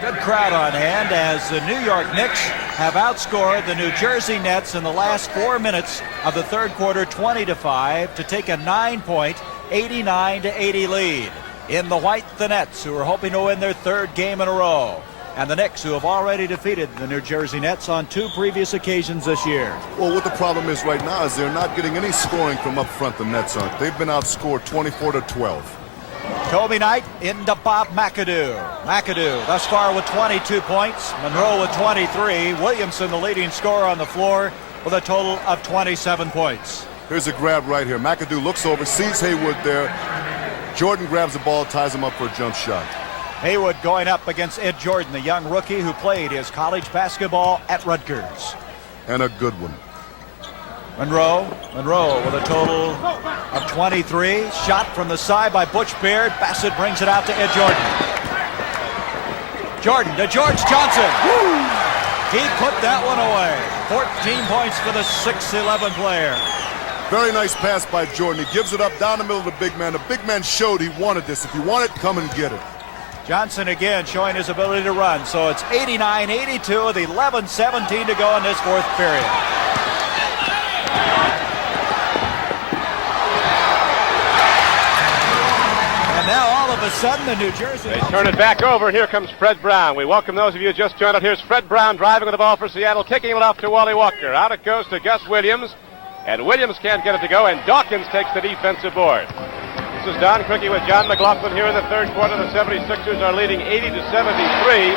Good crowd on hand as the New York Knicks have outscored the New Jersey Nets in the last 4 minutes of the third quarter 20-5 to take a 9-point 89-80 lead. In the white, the Nets, who are hoping to win their third game in a row. And the Knicks, who have already defeated the New Jersey Nets on 2 previous occasions this year. Well, what the problem is right now is they're not getting any scoring from up front, the Nets aren't. They've been outscored 24-12. Toby Knight into Bob McAdoo. McAdoo thus far with 22 points. Monroe with 23. Williamson, the leading scorer on the floor, with a total of 27 points. Here's a grab right here. McAdoo looks over, sees Haywood there. Jordan grabs the ball, ties him up for a jump shot. Haywood going up against Ed Jordan, the young rookie who played his college basketball at Rutgers. And a good one. Monroe with a total of 23. Shot from the side by Butch Beard. Bassett brings it out to Ed Jordan. Jordan to George Johnson. Woo! He put that one away. 14 points for the 6'11 player. Very nice pass by Jordan. He gives it up down the middle of the big man. The big man showed he wanted this. If you want it, come and get it. Johnson again showing his ability to run. So it's 89-82 with 11:17 to go in this fourth period. And now all of a sudden the New Jersey... They turn it back over, and here comes Fred Brown. We welcome those of you who just joined us. Here's Fred Brown driving with the ball for Seattle, kicking it off to Wally Walker. Out it goes to Gus Williams, and Williams can't get it to go, and Dawkins takes the defensive board. This is Don Criqui with John McLaughlin here in the third quarter. The 76ers are leading 80-73.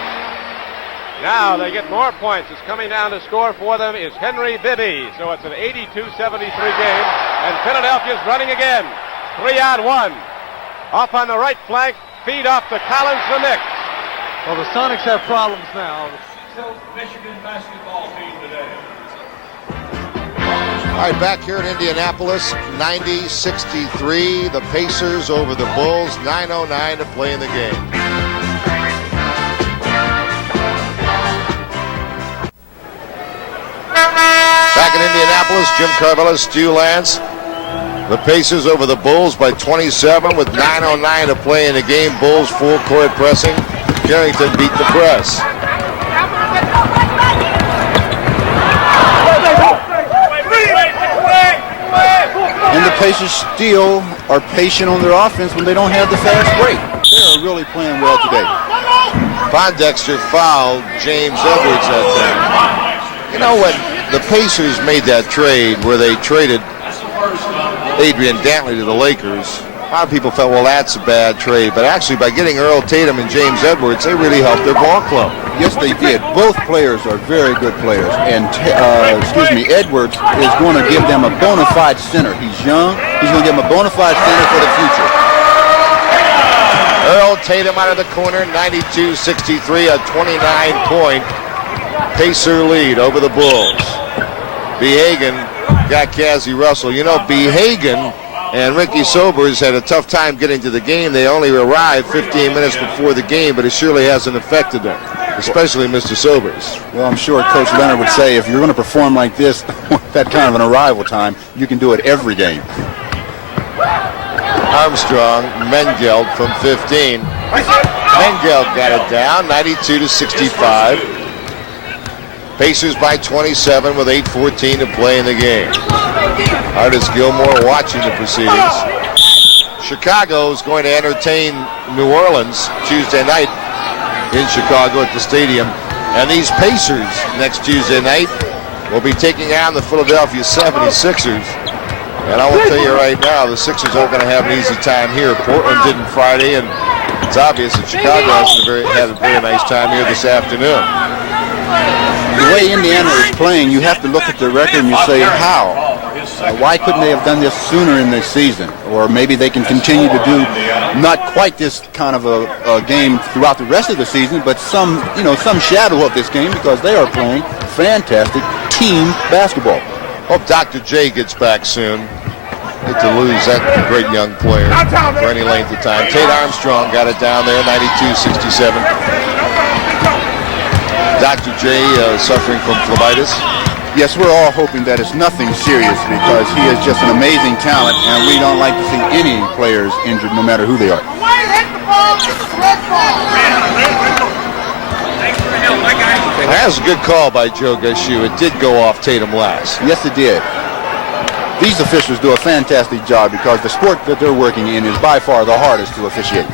Now they get more points. It's coming down to score for them is Henry Bibby. So it's an 82-73 game. And Philadelphia's running again. 3-on-1. Off on the right flank. Feed off to Collins, the Knicks. Well, the Sonics have problems now. Michigan basketball team today. All right, back here in Indianapolis, 90-63. The Pacers over the Bulls. 9:09 to play in the game. Back in Indianapolis, Jim Carvella, Stu Lance. The Pacers over the Bulls by 27 with 9:09 to play in the game. Bulls full court pressing. Carrington beat the press. And the Pacers still are patient on their offense when they don't have the fast break. They are really playing well today. Pondexter fouled James Edwards that time. You know, when the Pacers made that trade where they traded Adrian Dantley to the Lakers, A lot of people felt, well, that's a bad trade. But actually, by getting Earl, Tatum, and James Edwards, they really helped their ball club. Yes, they did. Both players are very good players. And, Edwards is going to give them a bona fide center. He's young. He's going to give them a bona fide center for the future. Earl, Tatum out of the corner, 92-63, a 29-point Pacer lead over the Bulls. Behagen got Cazzie Russell. You know, Behagen and Ricky Sobers had a tough time getting to the game. They only arrived 15 minutes before the game, but it surely hasn't affected them, especially Mr. Sobers. Well, I'm sure Coach Leonard would say if you're going to perform like this with that kind of an arrival time, you can do it every game. Armstrong, Mengelt from 15. Mengelt got it down, 92-65. Pacers by 27 with 8:14 to play in the game. Artis Gilmore watching the proceedings. Chicago is going to entertain New Orleans Tuesday night in Chicago at the stadium. And these Pacers next Tuesday night will be taking on the Philadelphia 76ers. And I will tell you right now, the Sixers aren't going to have an easy time here. Portland didn't Friday, and it's obvious that Chicago had a very nice time here this afternoon. The way Indiana is playing, you have to look at the record and you say, how? Why couldn't they have done this sooner in the season? Or maybe they can continue to do not quite this kind of a game throughout the rest of the season, but some shadow of this game, because they are playing fantastic team basketball. Hope Dr. J gets back soon. Hate to lose that great young player for any length of time. Tate Armstrong got it down there, 92-67. Dr. J suffering from phlebitis. Yes, we're all hoping that it's nothing serious, because he is just an amazing talent, and we don't like to see any players injured, no matter who they are. That was a good call by Joe Gashu. It did go off Tatum last. Yes, it did. These officials do a fantastic job, because the sport that they're working in is by far the hardest to officiate.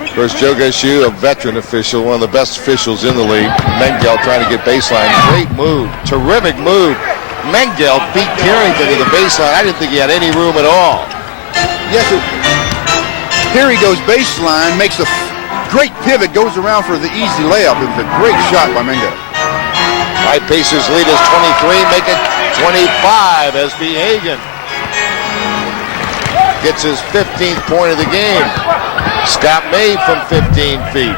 Of course, Joe Gashu, a veteran official, one of the best officials in the league. Mengelt trying to get baseline. Great move. Terrific move. Mengelt beat Carrington to the baseline. I didn't think he had any room at all. Yes, here he goes baseline, makes a great pivot, goes around for the easy layup. It was a great shot by Mengelt. All right, Pacers lead is 23, make it 25 as Behagen gets his 15th point of the game. Scott May from 15 feet.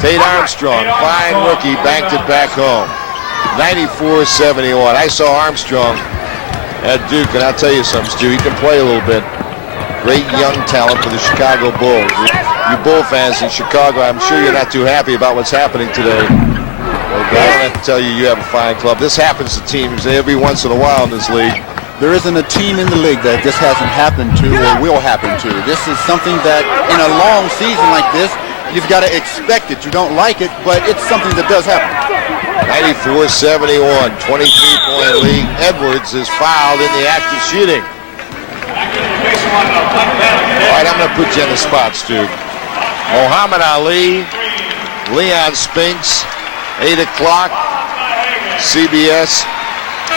Tate Armstrong, fine rookie, banked it back home. 94-71. I saw Armstrong at Duke, and I'll tell you something, Stu, he can play a little bit. Great young talent for the Chicago Bulls. You Bull fans in Chicago, I'm sure you're not too happy about what's happening today. Well, I don't have to tell you, you have a fine club. This happens to teams every once in a while in this league. There isn't a team in the league that this hasn't happened to or will happen to. This is something that in a long season like this, you've got to expect it. You don't like it, but it's something that does happen. 94-71, 23-point lead. Edwards is fouled in the act of shooting. All right, I'm going to put you on the spot, Stu. Muhammad Ali, Leon Spinks, 8 o'clock, CBS.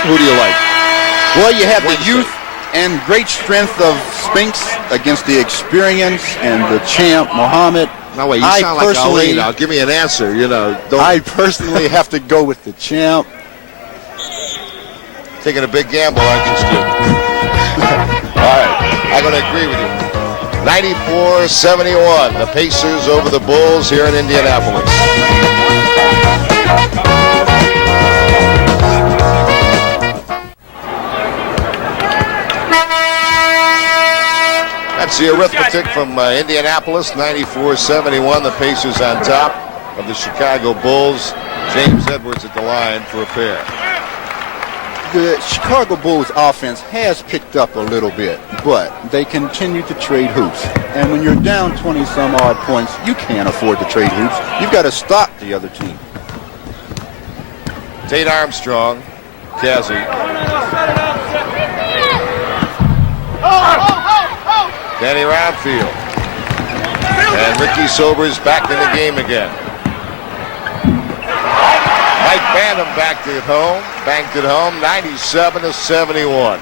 Who do you like? Well, you have the youth and great strength of Spinks against the experience and the champ, Muhammad. No, wait, you sound like Ali now. Give me an answer, I personally have to go with the champ. Taking a big gamble, aren't you, Stu? All right, I'm going to agree with you. 94-71, the Pacers over the Bulls here in Indianapolis. That's the arithmetic from Indianapolis, 94-71. The Pacers on top of the Chicago Bulls. James Edwards at the line for a pair. The Chicago Bulls offense has picked up a little bit, but they continue to trade hoops. And when you're down 20-some odd points, you can't afford to trade hoops. You've got to stop the other team. Tate Armstrong, Cazzie. Danny Roundfield. And Ricky Sobers back in the game again. Mike Bantom banked it home, 97-71.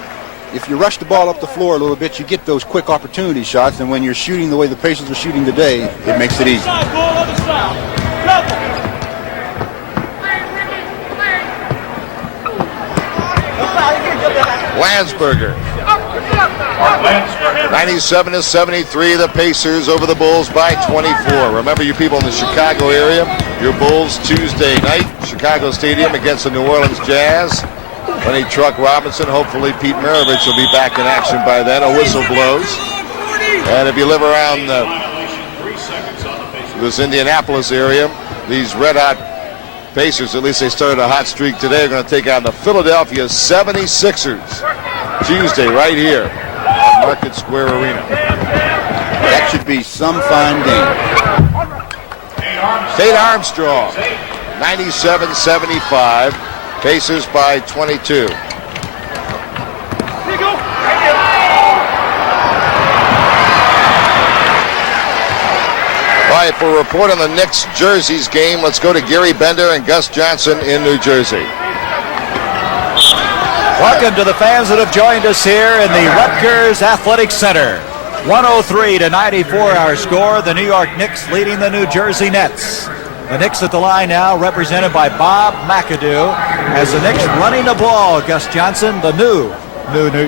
if you rush the ball up the floor a little bit, you get those quick opportunity shots, and when you're shooting the way the Pacers are shooting today, it makes it easy. Landsberger. 97-73, the Pacers over the Bulls by 24. Remember, you people in the Chicago area, your Bulls Tuesday night, Chicago Stadium against the New Orleans Jazz. Lenny Truck Robinson, hopefully Pete Maravich will be back in action by then. A whistle blows. And if you live around this Indianapolis area, these red-hot Pacers, at least they started a hot streak today, are going to take on the Philadelphia 76ers Tuesday right here at Market Square Arena. That should be some fine game. Tate Armstrong, 97-75. Pacers by 22. All right, for a report on the Knicks jerseys game, let's go to Gary Bender and Gus Johnson in New Jersey. Welcome to the fans that have joined us here in the Rutgers Athletic Center. 103-94 our score. The New York Knicks leading the New Jersey Nets. The Knicks at the line now, represented by Bob McAdoo. As the Knicks running the ball, Gus Johnson, the new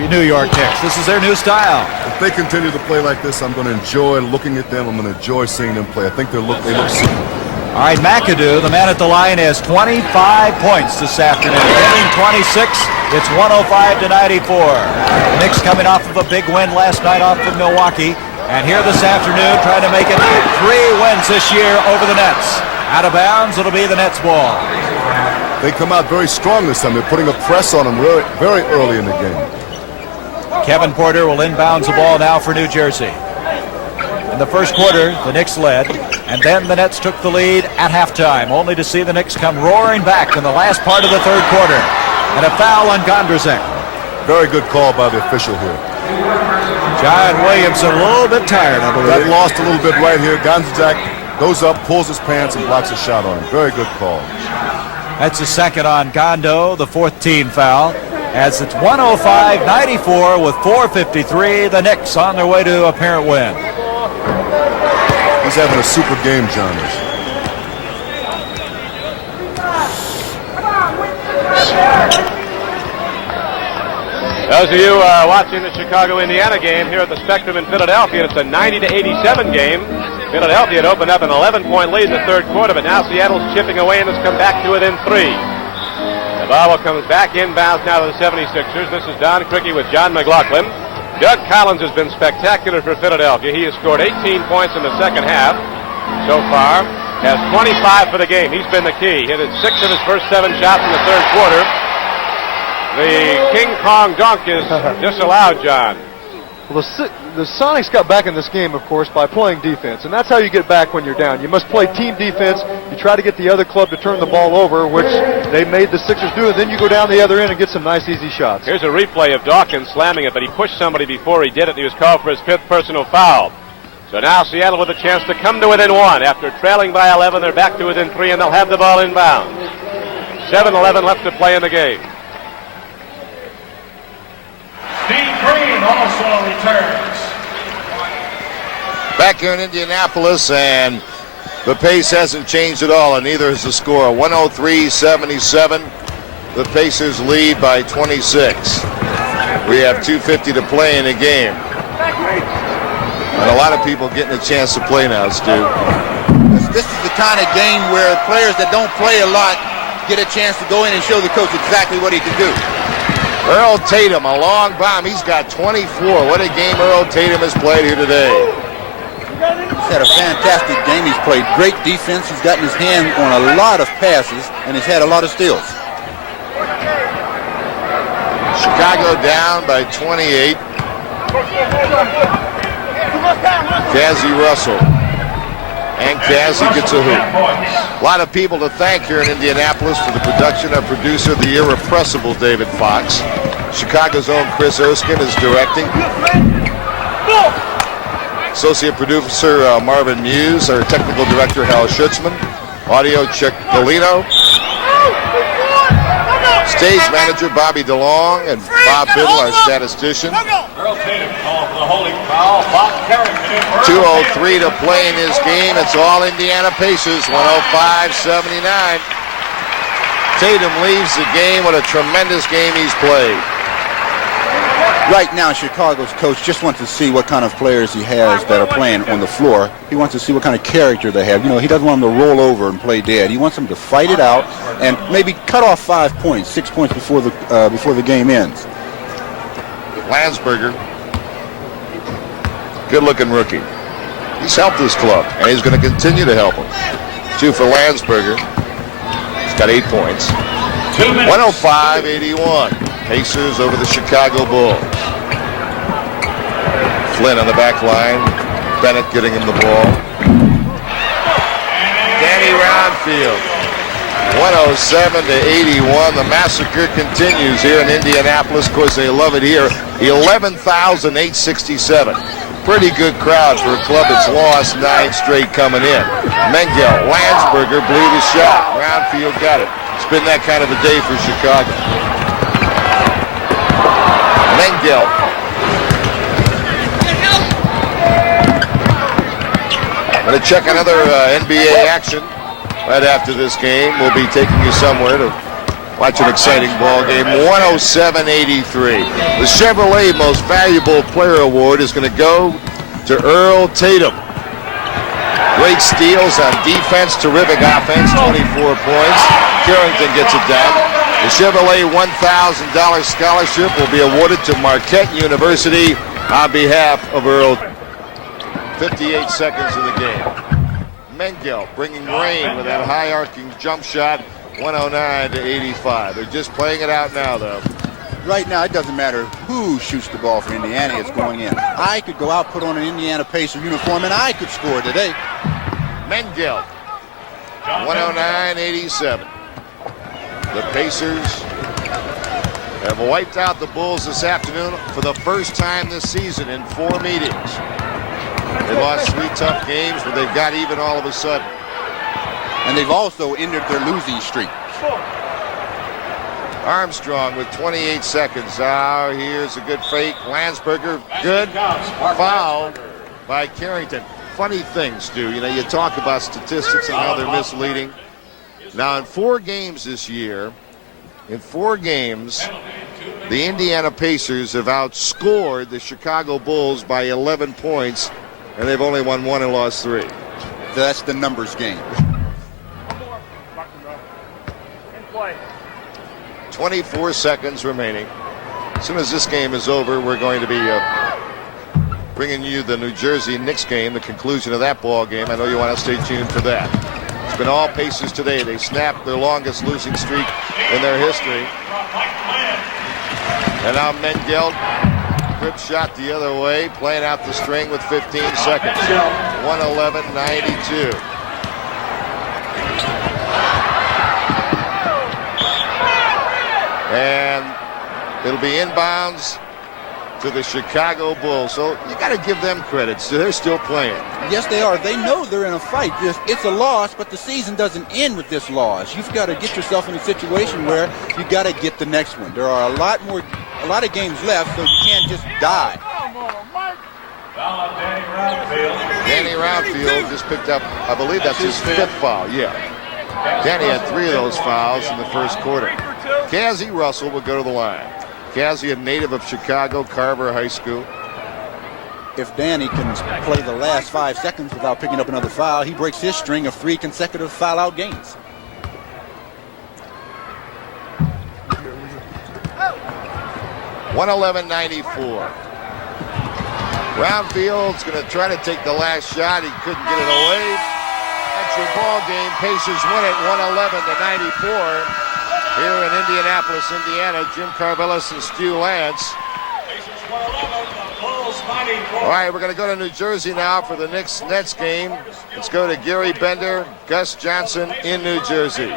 New York Knicks. This is their new style. If they continue to play like this, I'm going to enjoy looking at them. I'm going to enjoy seeing them play. I think they look super. All right, McAdoo, the man at the line, has 25 points this afternoon. Hitting 26, it's 105-94. The Knicks coming off of a big win last night off of Milwaukee. And here this afternoon, trying to make it 3 wins this year over the Nets. Out of bounds, it'll be the Nets ball. They come out very strong this time. They're putting a press on them very early in the game. Kevin Porter will inbounds the ball now for New Jersey. In the first quarter, the Knicks led, and then the Nets took the lead at halftime, only to see the Knicks come roaring back in the last part of the third quarter. And a foul on Gondrzak. Very good call by the official here. John Williamson a little bit tired, I believe. Got lost a little bit right here. Gondrzak goes up, pulls his pants, and blocks a shot on him. Very good call. That's the second on Gondo, the fourth team foul. As it's 105-94 with 4:53, the Knicks on their way to a apparent win. He's having a super game, John. Those of you watching the Chicago-Indiana game here at the Spectrum in Philadelphia, it's a 90-87 game. Philadelphia had opened up an 11-point lead in the third quarter, but now Seattle's chipping away and has come back to within 3. The ball comes back inbounds now to the 76ers. This is Don Criqui with John McLaughlin. Doug Collins has been spectacular for Philadelphia. He has scored 18 points in the second half so far. Has 25 for the game. He's been the key. Hit 6 of his first 7 shots in the third quarter. The King Kong dunk is disallowed, John. Well, the Sonics got back in this game, of course, by playing defense, and that's how you get back when you're down. You must play team defense. You try to get the other club to turn the ball over, which they made the Sixers do, and then you go down the other end and get some nice, easy shots. Here's a replay of Dawkins slamming it, but he pushed somebody before he did it, and he was called for his 5th personal foul. So now Seattle with a chance to come to within 1. After trailing by 11, they're back to within 3, and they'll have the ball inbounds. 7:11 left to play in the game. Steve Green also returns. Back here in Indianapolis, and the pace hasn't changed at all, and neither has the score. 103-77. The Pacers lead by 26. We have 2:50 to play in the game. And a lot of people getting a chance to play now, Stu. This is the kind of game where players that don't play a lot get a chance to go in and show the coach exactly what he can do. Earl Tatum, a long bomb. He's got 24. What a game Earl Tatum has played here today. He's had a fantastic game. He's played great defense. He's gotten his hand on a lot of passes, and he's had a lot of steals. Chicago down by 28. Cazzie Russell. And Cazzie gets a hoop. A lot of people to thank here in Indianapolis for the production of producer, the irrepressible David Fox. Chicago's own Chris Erskine is directing. Associate producer Marvin Muse, our technical director Hal Schutzman. Audio Chick Galino. Stage manager Bobby DeLong and Bob Biddle, our statistician. Earl Tatum called for the holding foul. Bob Carrington in first. 2:03 to play in this game. It's all Indiana Pacers, 105-79. Tatum leaves the game. What a tremendous game he's played. Right now, Chicago's coach just wants to see what kind of players he has that are playing on the floor. He wants to see what kind of character they have. You know, he doesn't want them to roll over and play dead. He wants them to fight it out and maybe cut off 5 points, 6 points before the game ends. Landsberger, good-looking rookie. He's helped this club, and he's going to continue to help them. 2 for Landsberger. He's got 8 points. 105-81. Pacers over the Chicago Bulls. Flynn on the back line. Bennett getting him the ball. Danny Roundfield. 107-81. The massacre continues here in Indianapolis. Of course, they love it here. 11,867. Pretty good crowd for a club that's lost 9 straight coming in. Mengelt, Landsberger blew the shot. Roundfield got it. It's been that kind of a day for Chicago. Mengelt. Going to check another NBA action right after this game. We'll be taking you somewhere to watch an exciting ball game. 107-83. The Chevrolet Most Valuable Player Award is going to go to Earl Tatum. Great steals on defense, terrific offense, 24 points. Carrington gets it done. The Chevrolet $1,000 scholarship will be awarded to Marquette University on behalf of Earl. 58 seconds in the game. Mengelt bringing rain with that high arcing jump shot, 109-85. They're just playing it out now, though. Right now, it doesn't matter who shoots the ball for Indiana, it's going in. I could go out, put on an Indiana Pacer uniform, and I could score today. Mengelt, 109-87. The Pacers have wiped out the Bulls this afternoon for the first time this season in 4 meetings. They lost 3 tough games, but they've got even all of a sudden. And they've also ended their losing streak. Armstrong with 28 seconds. Oh, here's a good fake. Landsberger, good. Foul by Carrington. Funny things, Stu. You know, you talk about statistics and how they're misleading. Now, in 4 games this year, the Indiana Pacers have outscored the Chicago Bulls by 11 points, and they've only won 1 and lost 3. That's the numbers game. 24 seconds remaining. As soon as this game is over, we're going to be bringing you the New Jersey Knicks game, the conclusion of that ball game. I know you want to stay tuned for that. It's been all Pacers today. They snapped their longest losing streak in their history. And now Mengelt, grip shot the other way, playing out the string with 15 seconds. 111-92. And it'll be inbounds to the Chicago Bulls. So you got to give them credit. So they're still playing. Yes, they are. They know they're in a fight. It's a loss, but the season doesn't end with this loss. You've got to get yourself in a situation where you got to get the next one. There are a lot of games left, so you can't just die. Danny Roundfield just picked up, I believe that's his 5th foul. Yeah. Danny had 3 of those fouls in the first quarter. Cazzie Russell will go to the line. Cazzie, a native of Chicago, Carver High School. If Danny can play the last 5 seconds without picking up another foul, he breaks his string of 3 consecutive foul-out games. $111-94. Roundfield's going to try to take the last shot. He couldn't get it away. That's your ball game. Pacers win it 111-94. Here in Indianapolis, Indiana, Jim Carvelis and Stu Lance. All right, we're going to go to New Jersey now for the Knicks-Nets game. Let's go to Gary Bender, Gus Johnson in New Jersey.